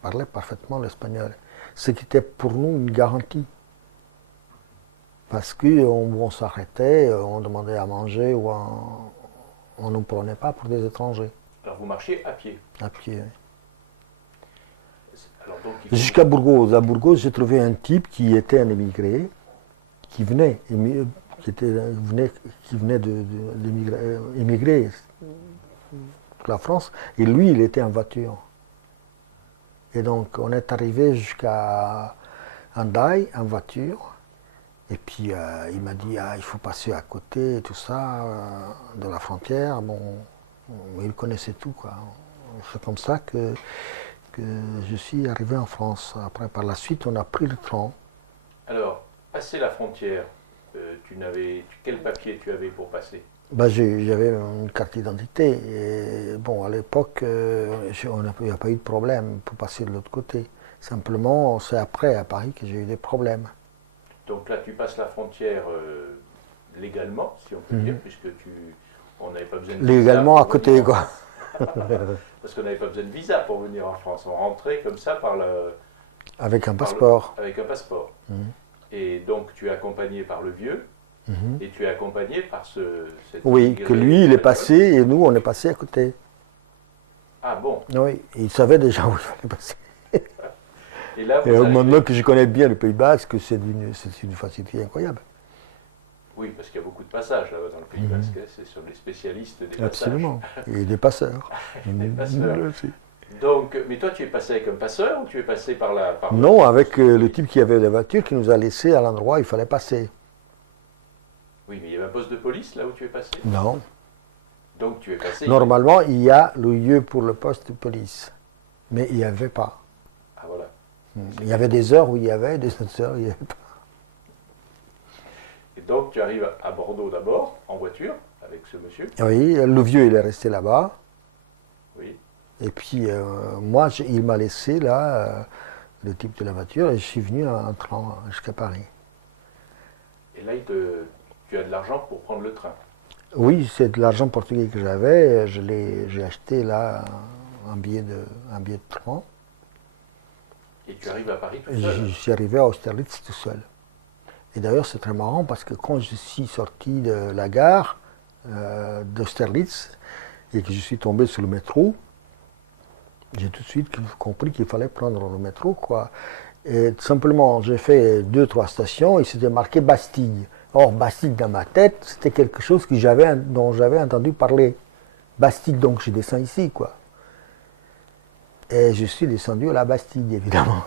parlait parfaitement l'espagnol. Ce qui était pour nous une garantie. Parce qu'on s'arrêtait, on demandait à manger, ou on ne nous prenait pas pour des étrangers. Alors vous marchiez à pied. À pied, oui. Alors, donc, Jusqu'à Burgos. À Burgos, j'ai trouvé un type qui était un émigré, qui venait d'émigrer de la France, et lui, il était en voiture. Et donc, on est arrivé jusqu'à Hendaye en voiture, et puis il m'a dit, il faut passer à côté, et tout ça, de la frontière. Bon, il connaissait tout, quoi. C'est comme ça que je suis arrivé en France. Après, par la suite, on a pris le train. Alors, passer la frontière, quel papier tu avais pour passer? J'avais une carte d'identité. Et bon, à l'époque, il n'y a pas eu de problème pour passer de l'autre côté. Simplement, c'est après, à Paris, que j'ai eu des problèmes. Donc là, tu passes la frontière légalement, si on peut dire, puisque on n'avait pas besoin de visa. Légalement à côté, quoi. Parce qu'on n'avait pas besoin de visa pour venir en France. On rentrait comme ça avec un passeport. Avec un passeport. Et donc tu es accompagné par le vieux, et tu es accompagné par cet Oui, que lui, il est passé, et nous, on est passé à côté. Ah bon? Oui, il savait déjà où il fallait passer. Et là, maintenant que je connais bien le Pays Basque, c'est une facilité incroyable. Oui, parce qu'il y a beaucoup de passages là-bas dans le Pays Basque. C'est sur les spécialistes des passages. Absolument. Et des passeurs. Des passeurs. Donc, mais toi, tu es passé avec un passeur ou tu es passé par Non, avec le type qui avait la voiture qui nous a laissé à l'endroit où il fallait passer. Oui, mais il y avait un poste de police là où tu es passé? Non. Donc tu es passé... Normalement, il y a le lieu pour le poste de police. Mais il n'y avait pas. Ah voilà. Il y avait des heures où il y avait, des autres heures où il n'y avait pas. Et donc tu arrives à Bordeaux d'abord, en voiture, avec ce monsieur? Oui, le vieux, il est resté là-bas. Oui. Et puis, moi, il m'a laissé là, le type de la voiture, et je suis venu en train jusqu'à Paris. Et là, tu as de l'argent pour prendre le train? Oui, c'est de l'argent portugais que j'avais. J'ai acheté là un billet de train. Et tu arrives à Paris tout seul? Je suis arrivé à Austerlitz tout seul. Et d'ailleurs, c'est très marrant parce que quand je suis sorti de la gare d'Austerlitz et que je suis tombé sur le métro, j'ai tout de suite compris qu'il fallait prendre le métro, quoi. Et tout simplement, j'ai fait 2-3 stations et c'était marqué Bastille. Or, Bastille dans ma tête, c'était quelque chose dont j'avais entendu parler. Bastille, donc je descends ici, quoi. Et je suis descendu à la Bastille, évidemment.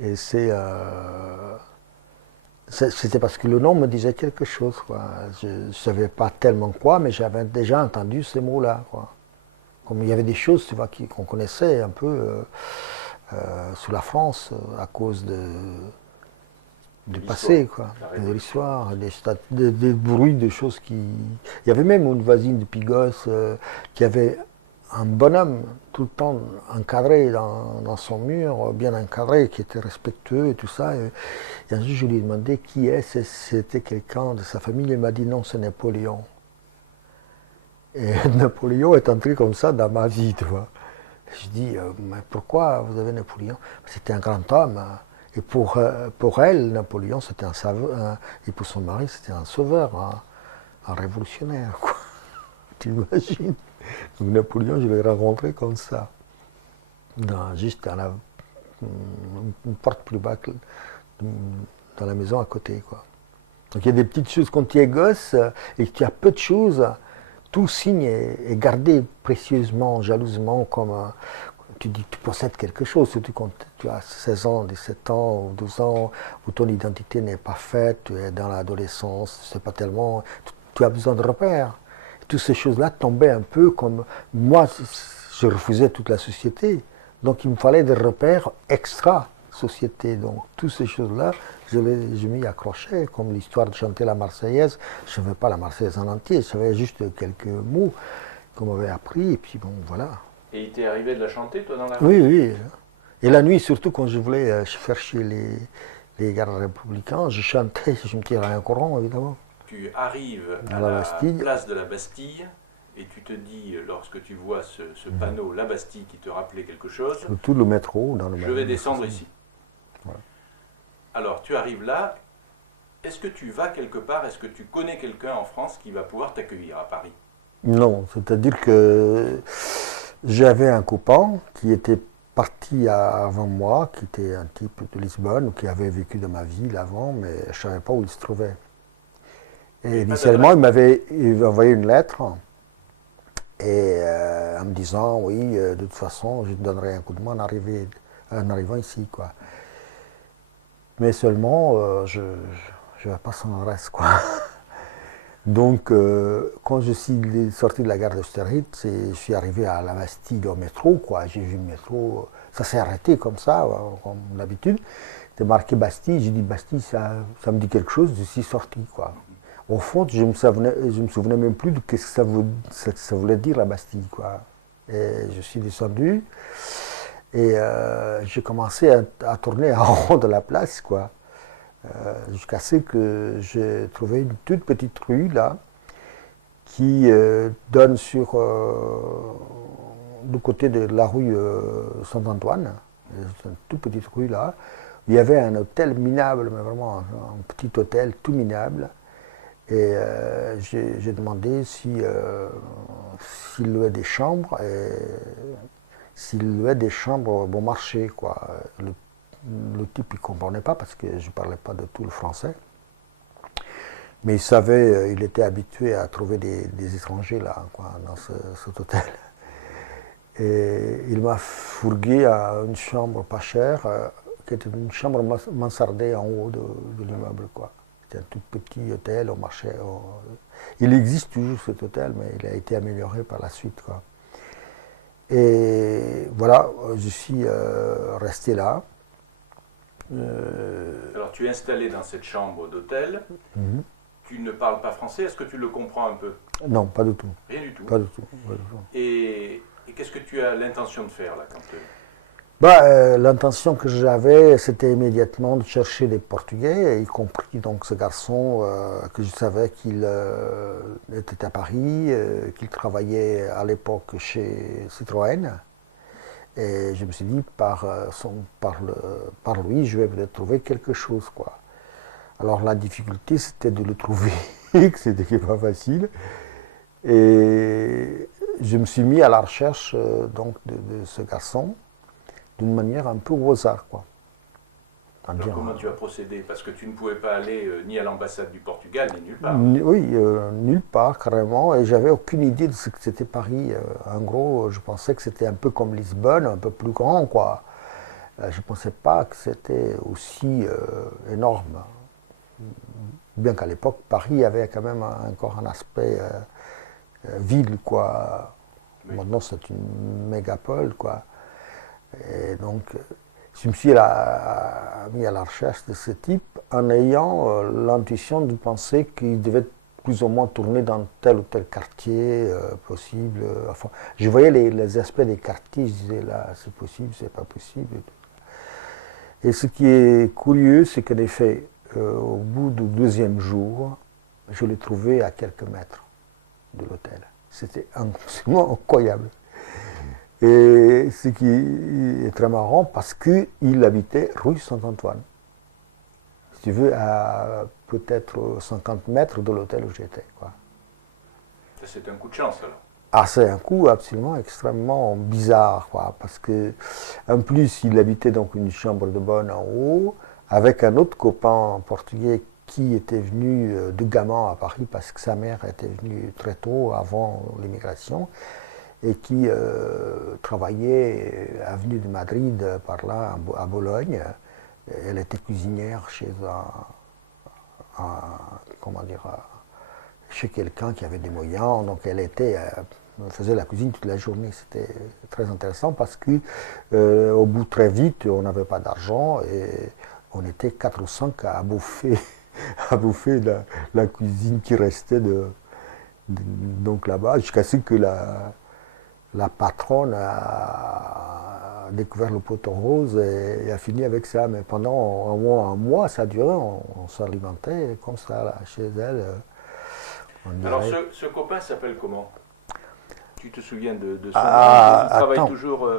Et c'était parce que le nom me disait quelque chose, quoi. Je ne savais pas tellement quoi, mais j'avais déjà entendu ces mots-là, quoi. Comme il y avait des choses, tu vois, qu'on connaissait un peu sous la France à cause du passé, quoi, de l'histoire, des bruits, des choses qui... Il y avait même une voisine de Pigos qui avait un bonhomme tout le temps encadré dans son mur, bien encadré, qui était respectueux et tout ça. Et un jour, je lui ai demandé qui est, c'était quelqu'un de sa famille. Il m'a dit non, c'est Napoléon. Et Napoléon est entré comme ça dans ma vie, tu vois. Je dis, mais pourquoi vous avez Napoléon? C'était un grand homme. Et pour elle, Napoléon, c'était un sauveur. Et pour son mari, c'était un sauveur, un révolutionnaire, quoi. Tu imagines? Donc Napoléon, je l'ai rencontré comme ça. Juste dans une porte plus bas dans la maison à côté, quoi. Donc il y a des petites choses quand tu es gosse et que tu as peu de choses. Tout signe est gardé précieusement, jalousement, comme tu dis, tu possèdes quelque chose, surtout quand tu as 16 ans, 17 ans ou 12 ans, où ton identité n'est pas faite, tu es dans l'adolescence, c'est pas tellement, tu as besoin de repères. Et toutes ces choses-là tombaient un peu comme, moi, je refusais toute la société, donc il me fallait des repères extra société. Donc, toutes ces choses-là, je m'y accrochais, comme l'histoire de chanter la Marseillaise. Je ne savais pas la Marseillaise en entier, je savais juste quelques mots qu'on m'avait appris, et puis bon, voilà. Et il t'est arrivé de la chanter, toi, dans la rue? Oui, oui. Et la nuit, surtout quand je voulais faire chier les gardes républicains, je chantais, je me tirais un courant, évidemment. Tu arrives à la la Bastille. place de la Bastille et tu te dis, lorsque tu vois ce panneau, la Bastille, qui te rappelait quelque chose, Surtout le métro, dans le je vais descendre ici. Voilà. Alors, tu arrives là, est-ce que tu vas quelque part, est-ce que tu connais quelqu'un en France qui va pouvoir t'accueillir à Paris? Non, c'est-à-dire que j'avais un copain qui était parti avant moi, qui était un type de Lisbonne, qui avait vécu dans ma ville avant, mais je ne savais pas où il se trouvait. Et initialement, il m'avait envoyé une lettre et, en me disant, oui, de toute façon, je te donnerai un coup de main en arrivant ici, quoi. Mais seulement, je ne vais pas sans reste, quoi. Donc, quand je suis sorti de la gare d'Austerlitz, je suis arrivé à la Bastille au métro, quoi. J'ai vu le métro, ça s'est arrêté comme ça, comme d'habitude. C'était marqué Bastille, j'ai dit Bastille, ça me dit quelque chose, je suis sorti, quoi. Au fond, je me souvenais même plus de ce que ça voulait dire la Bastille, quoi. Et je suis descendu et j'ai commencé à tourner en rond de la place, quoi. Jusqu'à ce que j'ai trouvé une toute petite rue là qui donne sur le côté de la rue Saint-Antoine. C'est une toute petite rue là. Il y avait un hôtel minable, mais vraiment un petit hôtel tout minable. Et j'ai demandé s'il louait des chambres et s'il louait des chambres bon marché, quoi. Le type ne comprenait pas parce que je ne parlais pas de tout le français. Mais il savait, il était habitué à trouver des étrangers là, quoi, dans cet hôtel. Et il m'a fourgué à une chambre pas chère, qui était une chambre mansardée en haut de l'immeuble, quoi. C'était un tout petit hôtel au marché. Il existe toujours cet hôtel, mais il a été amélioré par la suite, quoi. Et voilà, je suis resté là. Alors, tu es installé dans cette chambre d'hôtel. Tu ne parles pas français. Est-ce que tu le comprends un peu? Non, pas du tout. Rien du tout. Pas du tout. Pas du tout. Et qu'est-ce que tu as l'intention de faire là quand l'intention que j'avais, c'était immédiatement de chercher des Portugais, y compris donc ce garçon que je savais qu'il était à Paris, qu'il travaillait à l'époque chez Citroën. Et je me suis dit, par lui, je vais peut-être trouver quelque chose, quoi. Alors la difficulté, c'était de le trouver, que c'était pas facile. Et je me suis mis à la recherche donc de ce garçon d'une manière un peu au hasard, quoi. Alors, comment tu as procédé? Parce que tu ne pouvais pas aller ni à l'ambassade du Portugal, ni nulle part. Oui, nulle part, carrément. Et j'avais aucune idée de ce que c'était Paris. En gros, je pensais que c'était un peu comme Lisbonne, un peu plus grand, quoi. Je ne pensais pas que c'était aussi énorme. Bien qu'à l'époque, Paris avait quand même encore un aspect ville, quoi. Oui. Maintenant, c'est une mégapole, quoi. Et donc, je me suis mis à la recherche de ce type en ayant l'intuition de penser qu'il devait plus ou moins tourner dans tel ou tel quartier possible. Enfin, je voyais les aspects des quartiers, je disais là, c'est possible, c'est pas possible. Et ce qui est curieux, c'est qu'en effet, au bout du deuxième jour, je l'ai trouvé à quelques mètres de l'hôtel. C'était absolument incroyable. Et ce qui est très marrant, parce qu'il habitait rue Saint-Antoine. Si tu veux, à peut-être 50 mètres de l'hôtel où j'étais, quoi. C'est un coup de chance, alors. Ah, c'est un coup absolument extrêmement bizarre, quoi, parce que, en plus, il habitait donc une chambre de bonne en haut, avec un autre copain portugais qui était venu de Gaman à Paris, parce que sa mère était venue très tôt, avant l'immigration, et qui travaillait avenue de Madrid, par là, à Bologne. Elle était cuisinière chez chez quelqu'un qui avait des moyens. Donc elle faisait la cuisine toute la journée. C'était très intéressant parce que au bout très vite, on n'avait pas d'argent et on était 4 ou 5 à bouffer, à bouffer la cuisine qui restait donc là-bas, jusqu'à ce que la patronne a découvert le poteau rose et a fini avec ça. Mais pendant un mois ça a duré, on s'alimentait comme ça là, chez elle. Alors ce copain s'appelle comment? Tu te souviens de son nom? Il travaille toujours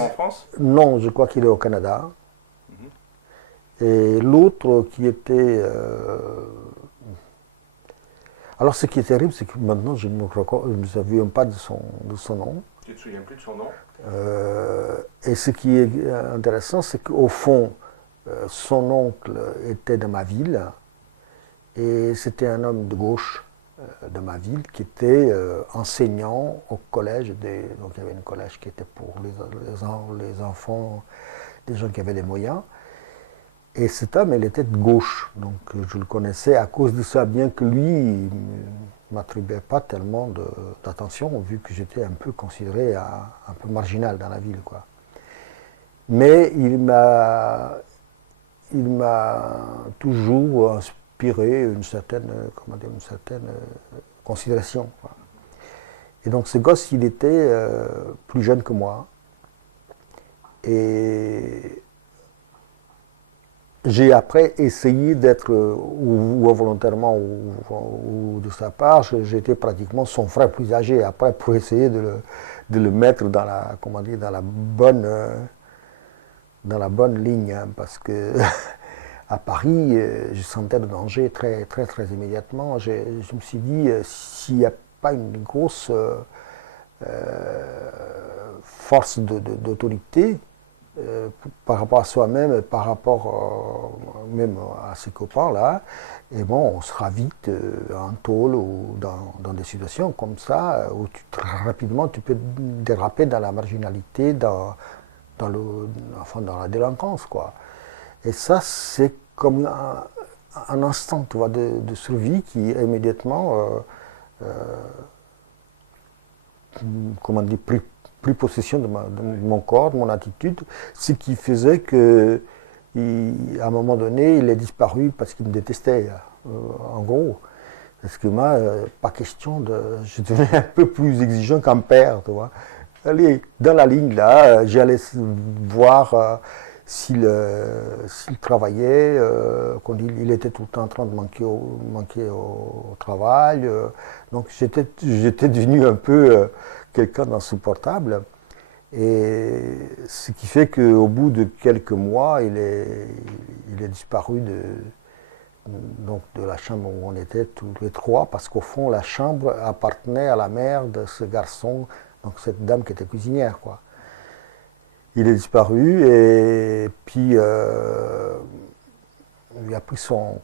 en France? Non, je crois qu'il est au Canada. Et l'autre qui était... Alors ce qui est terrible, c'est que maintenant je ne me souviens pas de son nom. Tu ne te souviens plus de son nom? Et ce qui est intéressant, c'est qu'au fond, son oncle était de ma ville. Et c'était un homme de gauche de ma ville qui était enseignant au collège. Donc il y avait un collège qui était pour les enfants, des gens qui avaient des moyens. Et cet homme, il était de gauche, donc je le connaissais à cause de ça, bien que lui, il ne m'attribuait pas tellement d'attention, vu que j'étais un peu considéré un peu marginal dans la ville, quoi. Mais il m'a toujours inspiré une certaine considération, quoi. Et donc ce gosse, il était plus jeune que moi. Et j'ai après essayé d'être, ou volontairement ou de sa part, j'étais pratiquement son frère plus âgé, après pour essayer de le mettre dans la bonne ligne, hein, parce que à Paris, je sentais le danger très, très, très immédiatement. Je me suis dit, s'il n'y a pas une grosse force d'autorité, par rapport à soi-même, par rapport même à ses copains là, et bon, on sera vite en tôle ou dans des situations comme ça où rapidement tu peux déraper dans la marginalité, dans la délinquance, quoi. Et ça, c'est comme un instinct, tu vois, de survie qui immédiatement, comment dire, pris possession de mon corps, de mon attitude, ce qui faisait que, à un moment donné, il est disparu parce qu'il me détestait, en gros. Parce que moi, pas question je devenais un peu plus exigeant qu'un père, tu vois. Allez, dans la ligne là, j'allais voir s'il travaillait, quand il était tout le temps en train de manquer au travail. Donc j'étais devenu un peu quelqu'un d'insupportable. Et ce qui fait qu'au bout de quelques mois, il est disparu donc de la chambre où on était tous les trois, parce qu'au fond, la chambre appartenait à la mère de ce garçon, donc cette dame qui était cuisinière, quoi. Il est disparu et puis il a pris son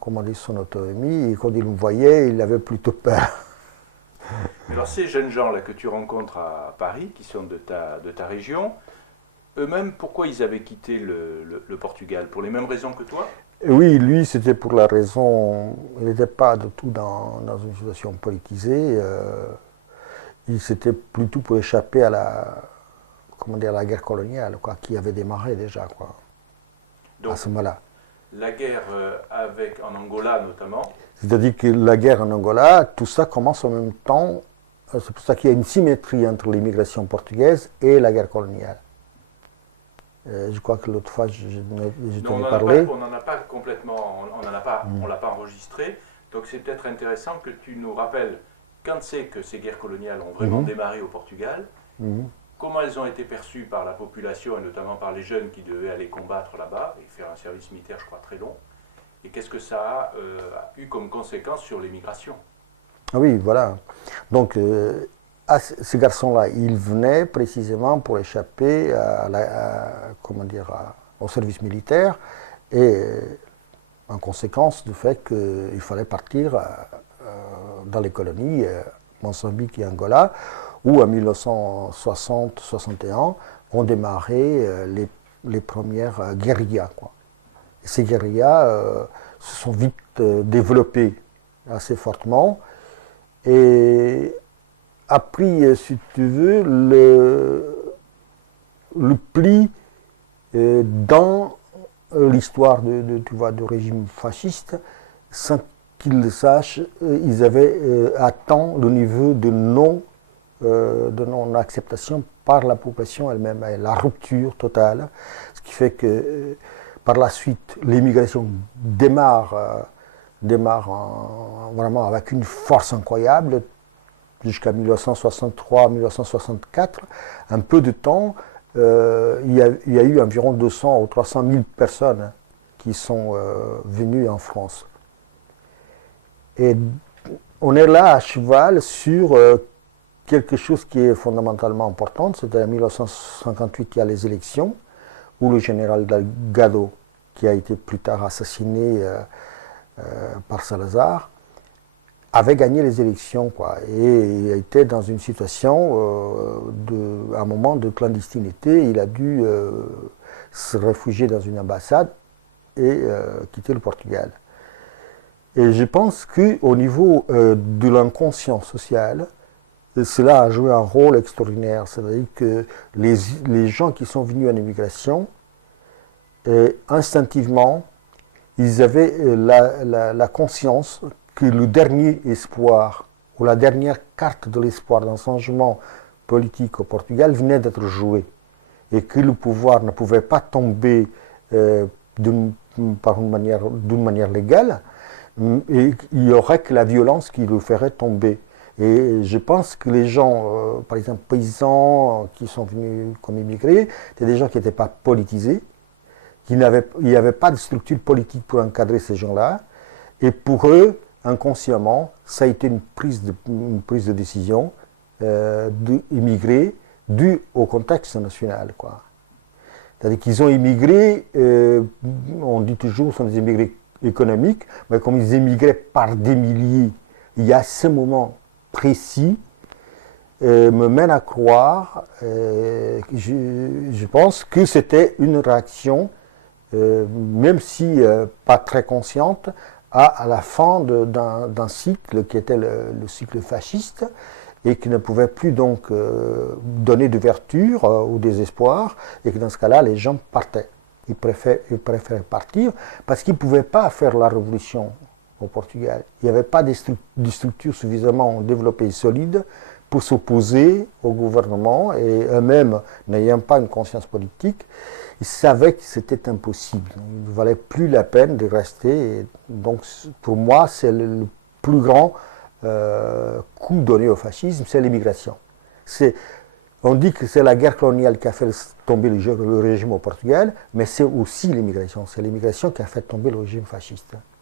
autonomie, et quand il me voyait, il avait plutôt peur. Alors ces jeunes gens-là que tu rencontres à Paris, qui sont de ta région, eux-mêmes, pourquoi ils avaient quitté le Portugal? Pour les mêmes raisons que toi? Oui, lui, c'était pour la raison... Il n'était pas du tout dans une situation politisée. C'était plutôt pour échapper à la guerre coloniale, quoi, qui avait démarré déjà, quoi, donc, à ce moment-là. La guerre en Angola, notamment. C'est-à-dire que la guerre en Angola, tout ça commence en même temps. C'est pour ça qu'il y a une symétrie entre l'immigration portugaise et la guerre coloniale. Je crois que l'autre fois, je t'en ai parlé. On n'en a pas complètement, on l'a pas enregistré. Donc c'est peut-être intéressant que tu nous rappelles quand c'est que ces guerres coloniales ont vraiment démarré au Portugal, comment elles ont été perçues par la population et notamment par les jeunes qui devaient aller combattre là-bas et faire un service militaire, je crois, très long. Et qu'est-ce que ça a eu comme conséquence sur l'émigration? Ah oui, voilà. Donc, ces garçons-là, ils venaient précisément pour échapper au service militaire et en conséquence du fait qu'il fallait partir dans les colonies, Mozambique et Angola, où en 1960-61 ont démarré les premières guérillas, quoi. Et ces guérillas se sont vite développées assez fortement et a pris, si tu veux, le pli dans l'histoire tu vois, du régime fasciste, sans qu'ils le sachent, ils avaient atteint le niveau de non-acceptation par la population elle-même, la rupture totale, ce qui fait que par la suite, l'immigration démarre vraiment avec une force incroyable, jusqu'à 1963-1964, un peu de temps, il y a eu environ 200 ou 300 000 personnes qui sont venues en France. Et on est là à cheval sur quelque chose qui est fondamentalement important, c'est en 1958, il y a les élections, où le général Delgado, qui a été plus tard assassiné par Salazar, avait gagné les élections, quoi, et était dans une situation, à un moment de clandestinité. Il a dû se réfugier dans une ambassade et quitter le Portugal. Et je pense qu'au niveau de l'inconscient social, cela a joué un rôle extraordinaire. C'est-à-dire que les gens qui sont venus en immigration, instinctivement, ils avaient la conscience que le dernier espoir, ou la dernière carte de l'espoir d'un changement politique au Portugal venait d'être joué. Et que le pouvoir ne pouvait pas tomber d'une manière légale, et il n'y aurait que la violence qui le ferait tomber. Et je pense que les gens, par exemple paysans qui sont venus comme immigrés, c'était des gens qui n'étaient pas politisés, il n'y avait pas de structure politique pour encadrer ces gens-là, et pour eux, inconsciemment, ça a été une prise de décision d'immigrer due au contexte national, quoi. C'est-à-dire qu'ils ont immigré, on dit toujours que ce sont des immigrés économiques, mais comme ils immigraient par des milliers, il y a ce moment précis, me mène à croire, je pense que c'était une réaction, même si pas très consciente, à la fin d'un cycle qui était le cycle fasciste, et qui ne pouvait plus donc donner d'ouverture ou désespoir, et que dans ce cas-là, les gens partaient. Ils préféraient partir parce qu'ils ne pouvaient pas faire la révolution au Portugal. Il n'y avait pas de structures suffisamment développées et solides pour s'opposer au gouvernement, et eux-mêmes, n'ayant pas une conscience politique, ils savaient que c'était impossible. Il ne valait plus la peine de rester. Et donc, pour moi, c'est le plus grand coup donné au fascisme, c'est l'immigration. On dit que c'est la guerre coloniale qui a fait tomber le régime au Portugal, mais c'est aussi l'immigration. C'est l'immigration qui a fait tomber le régime fasciste.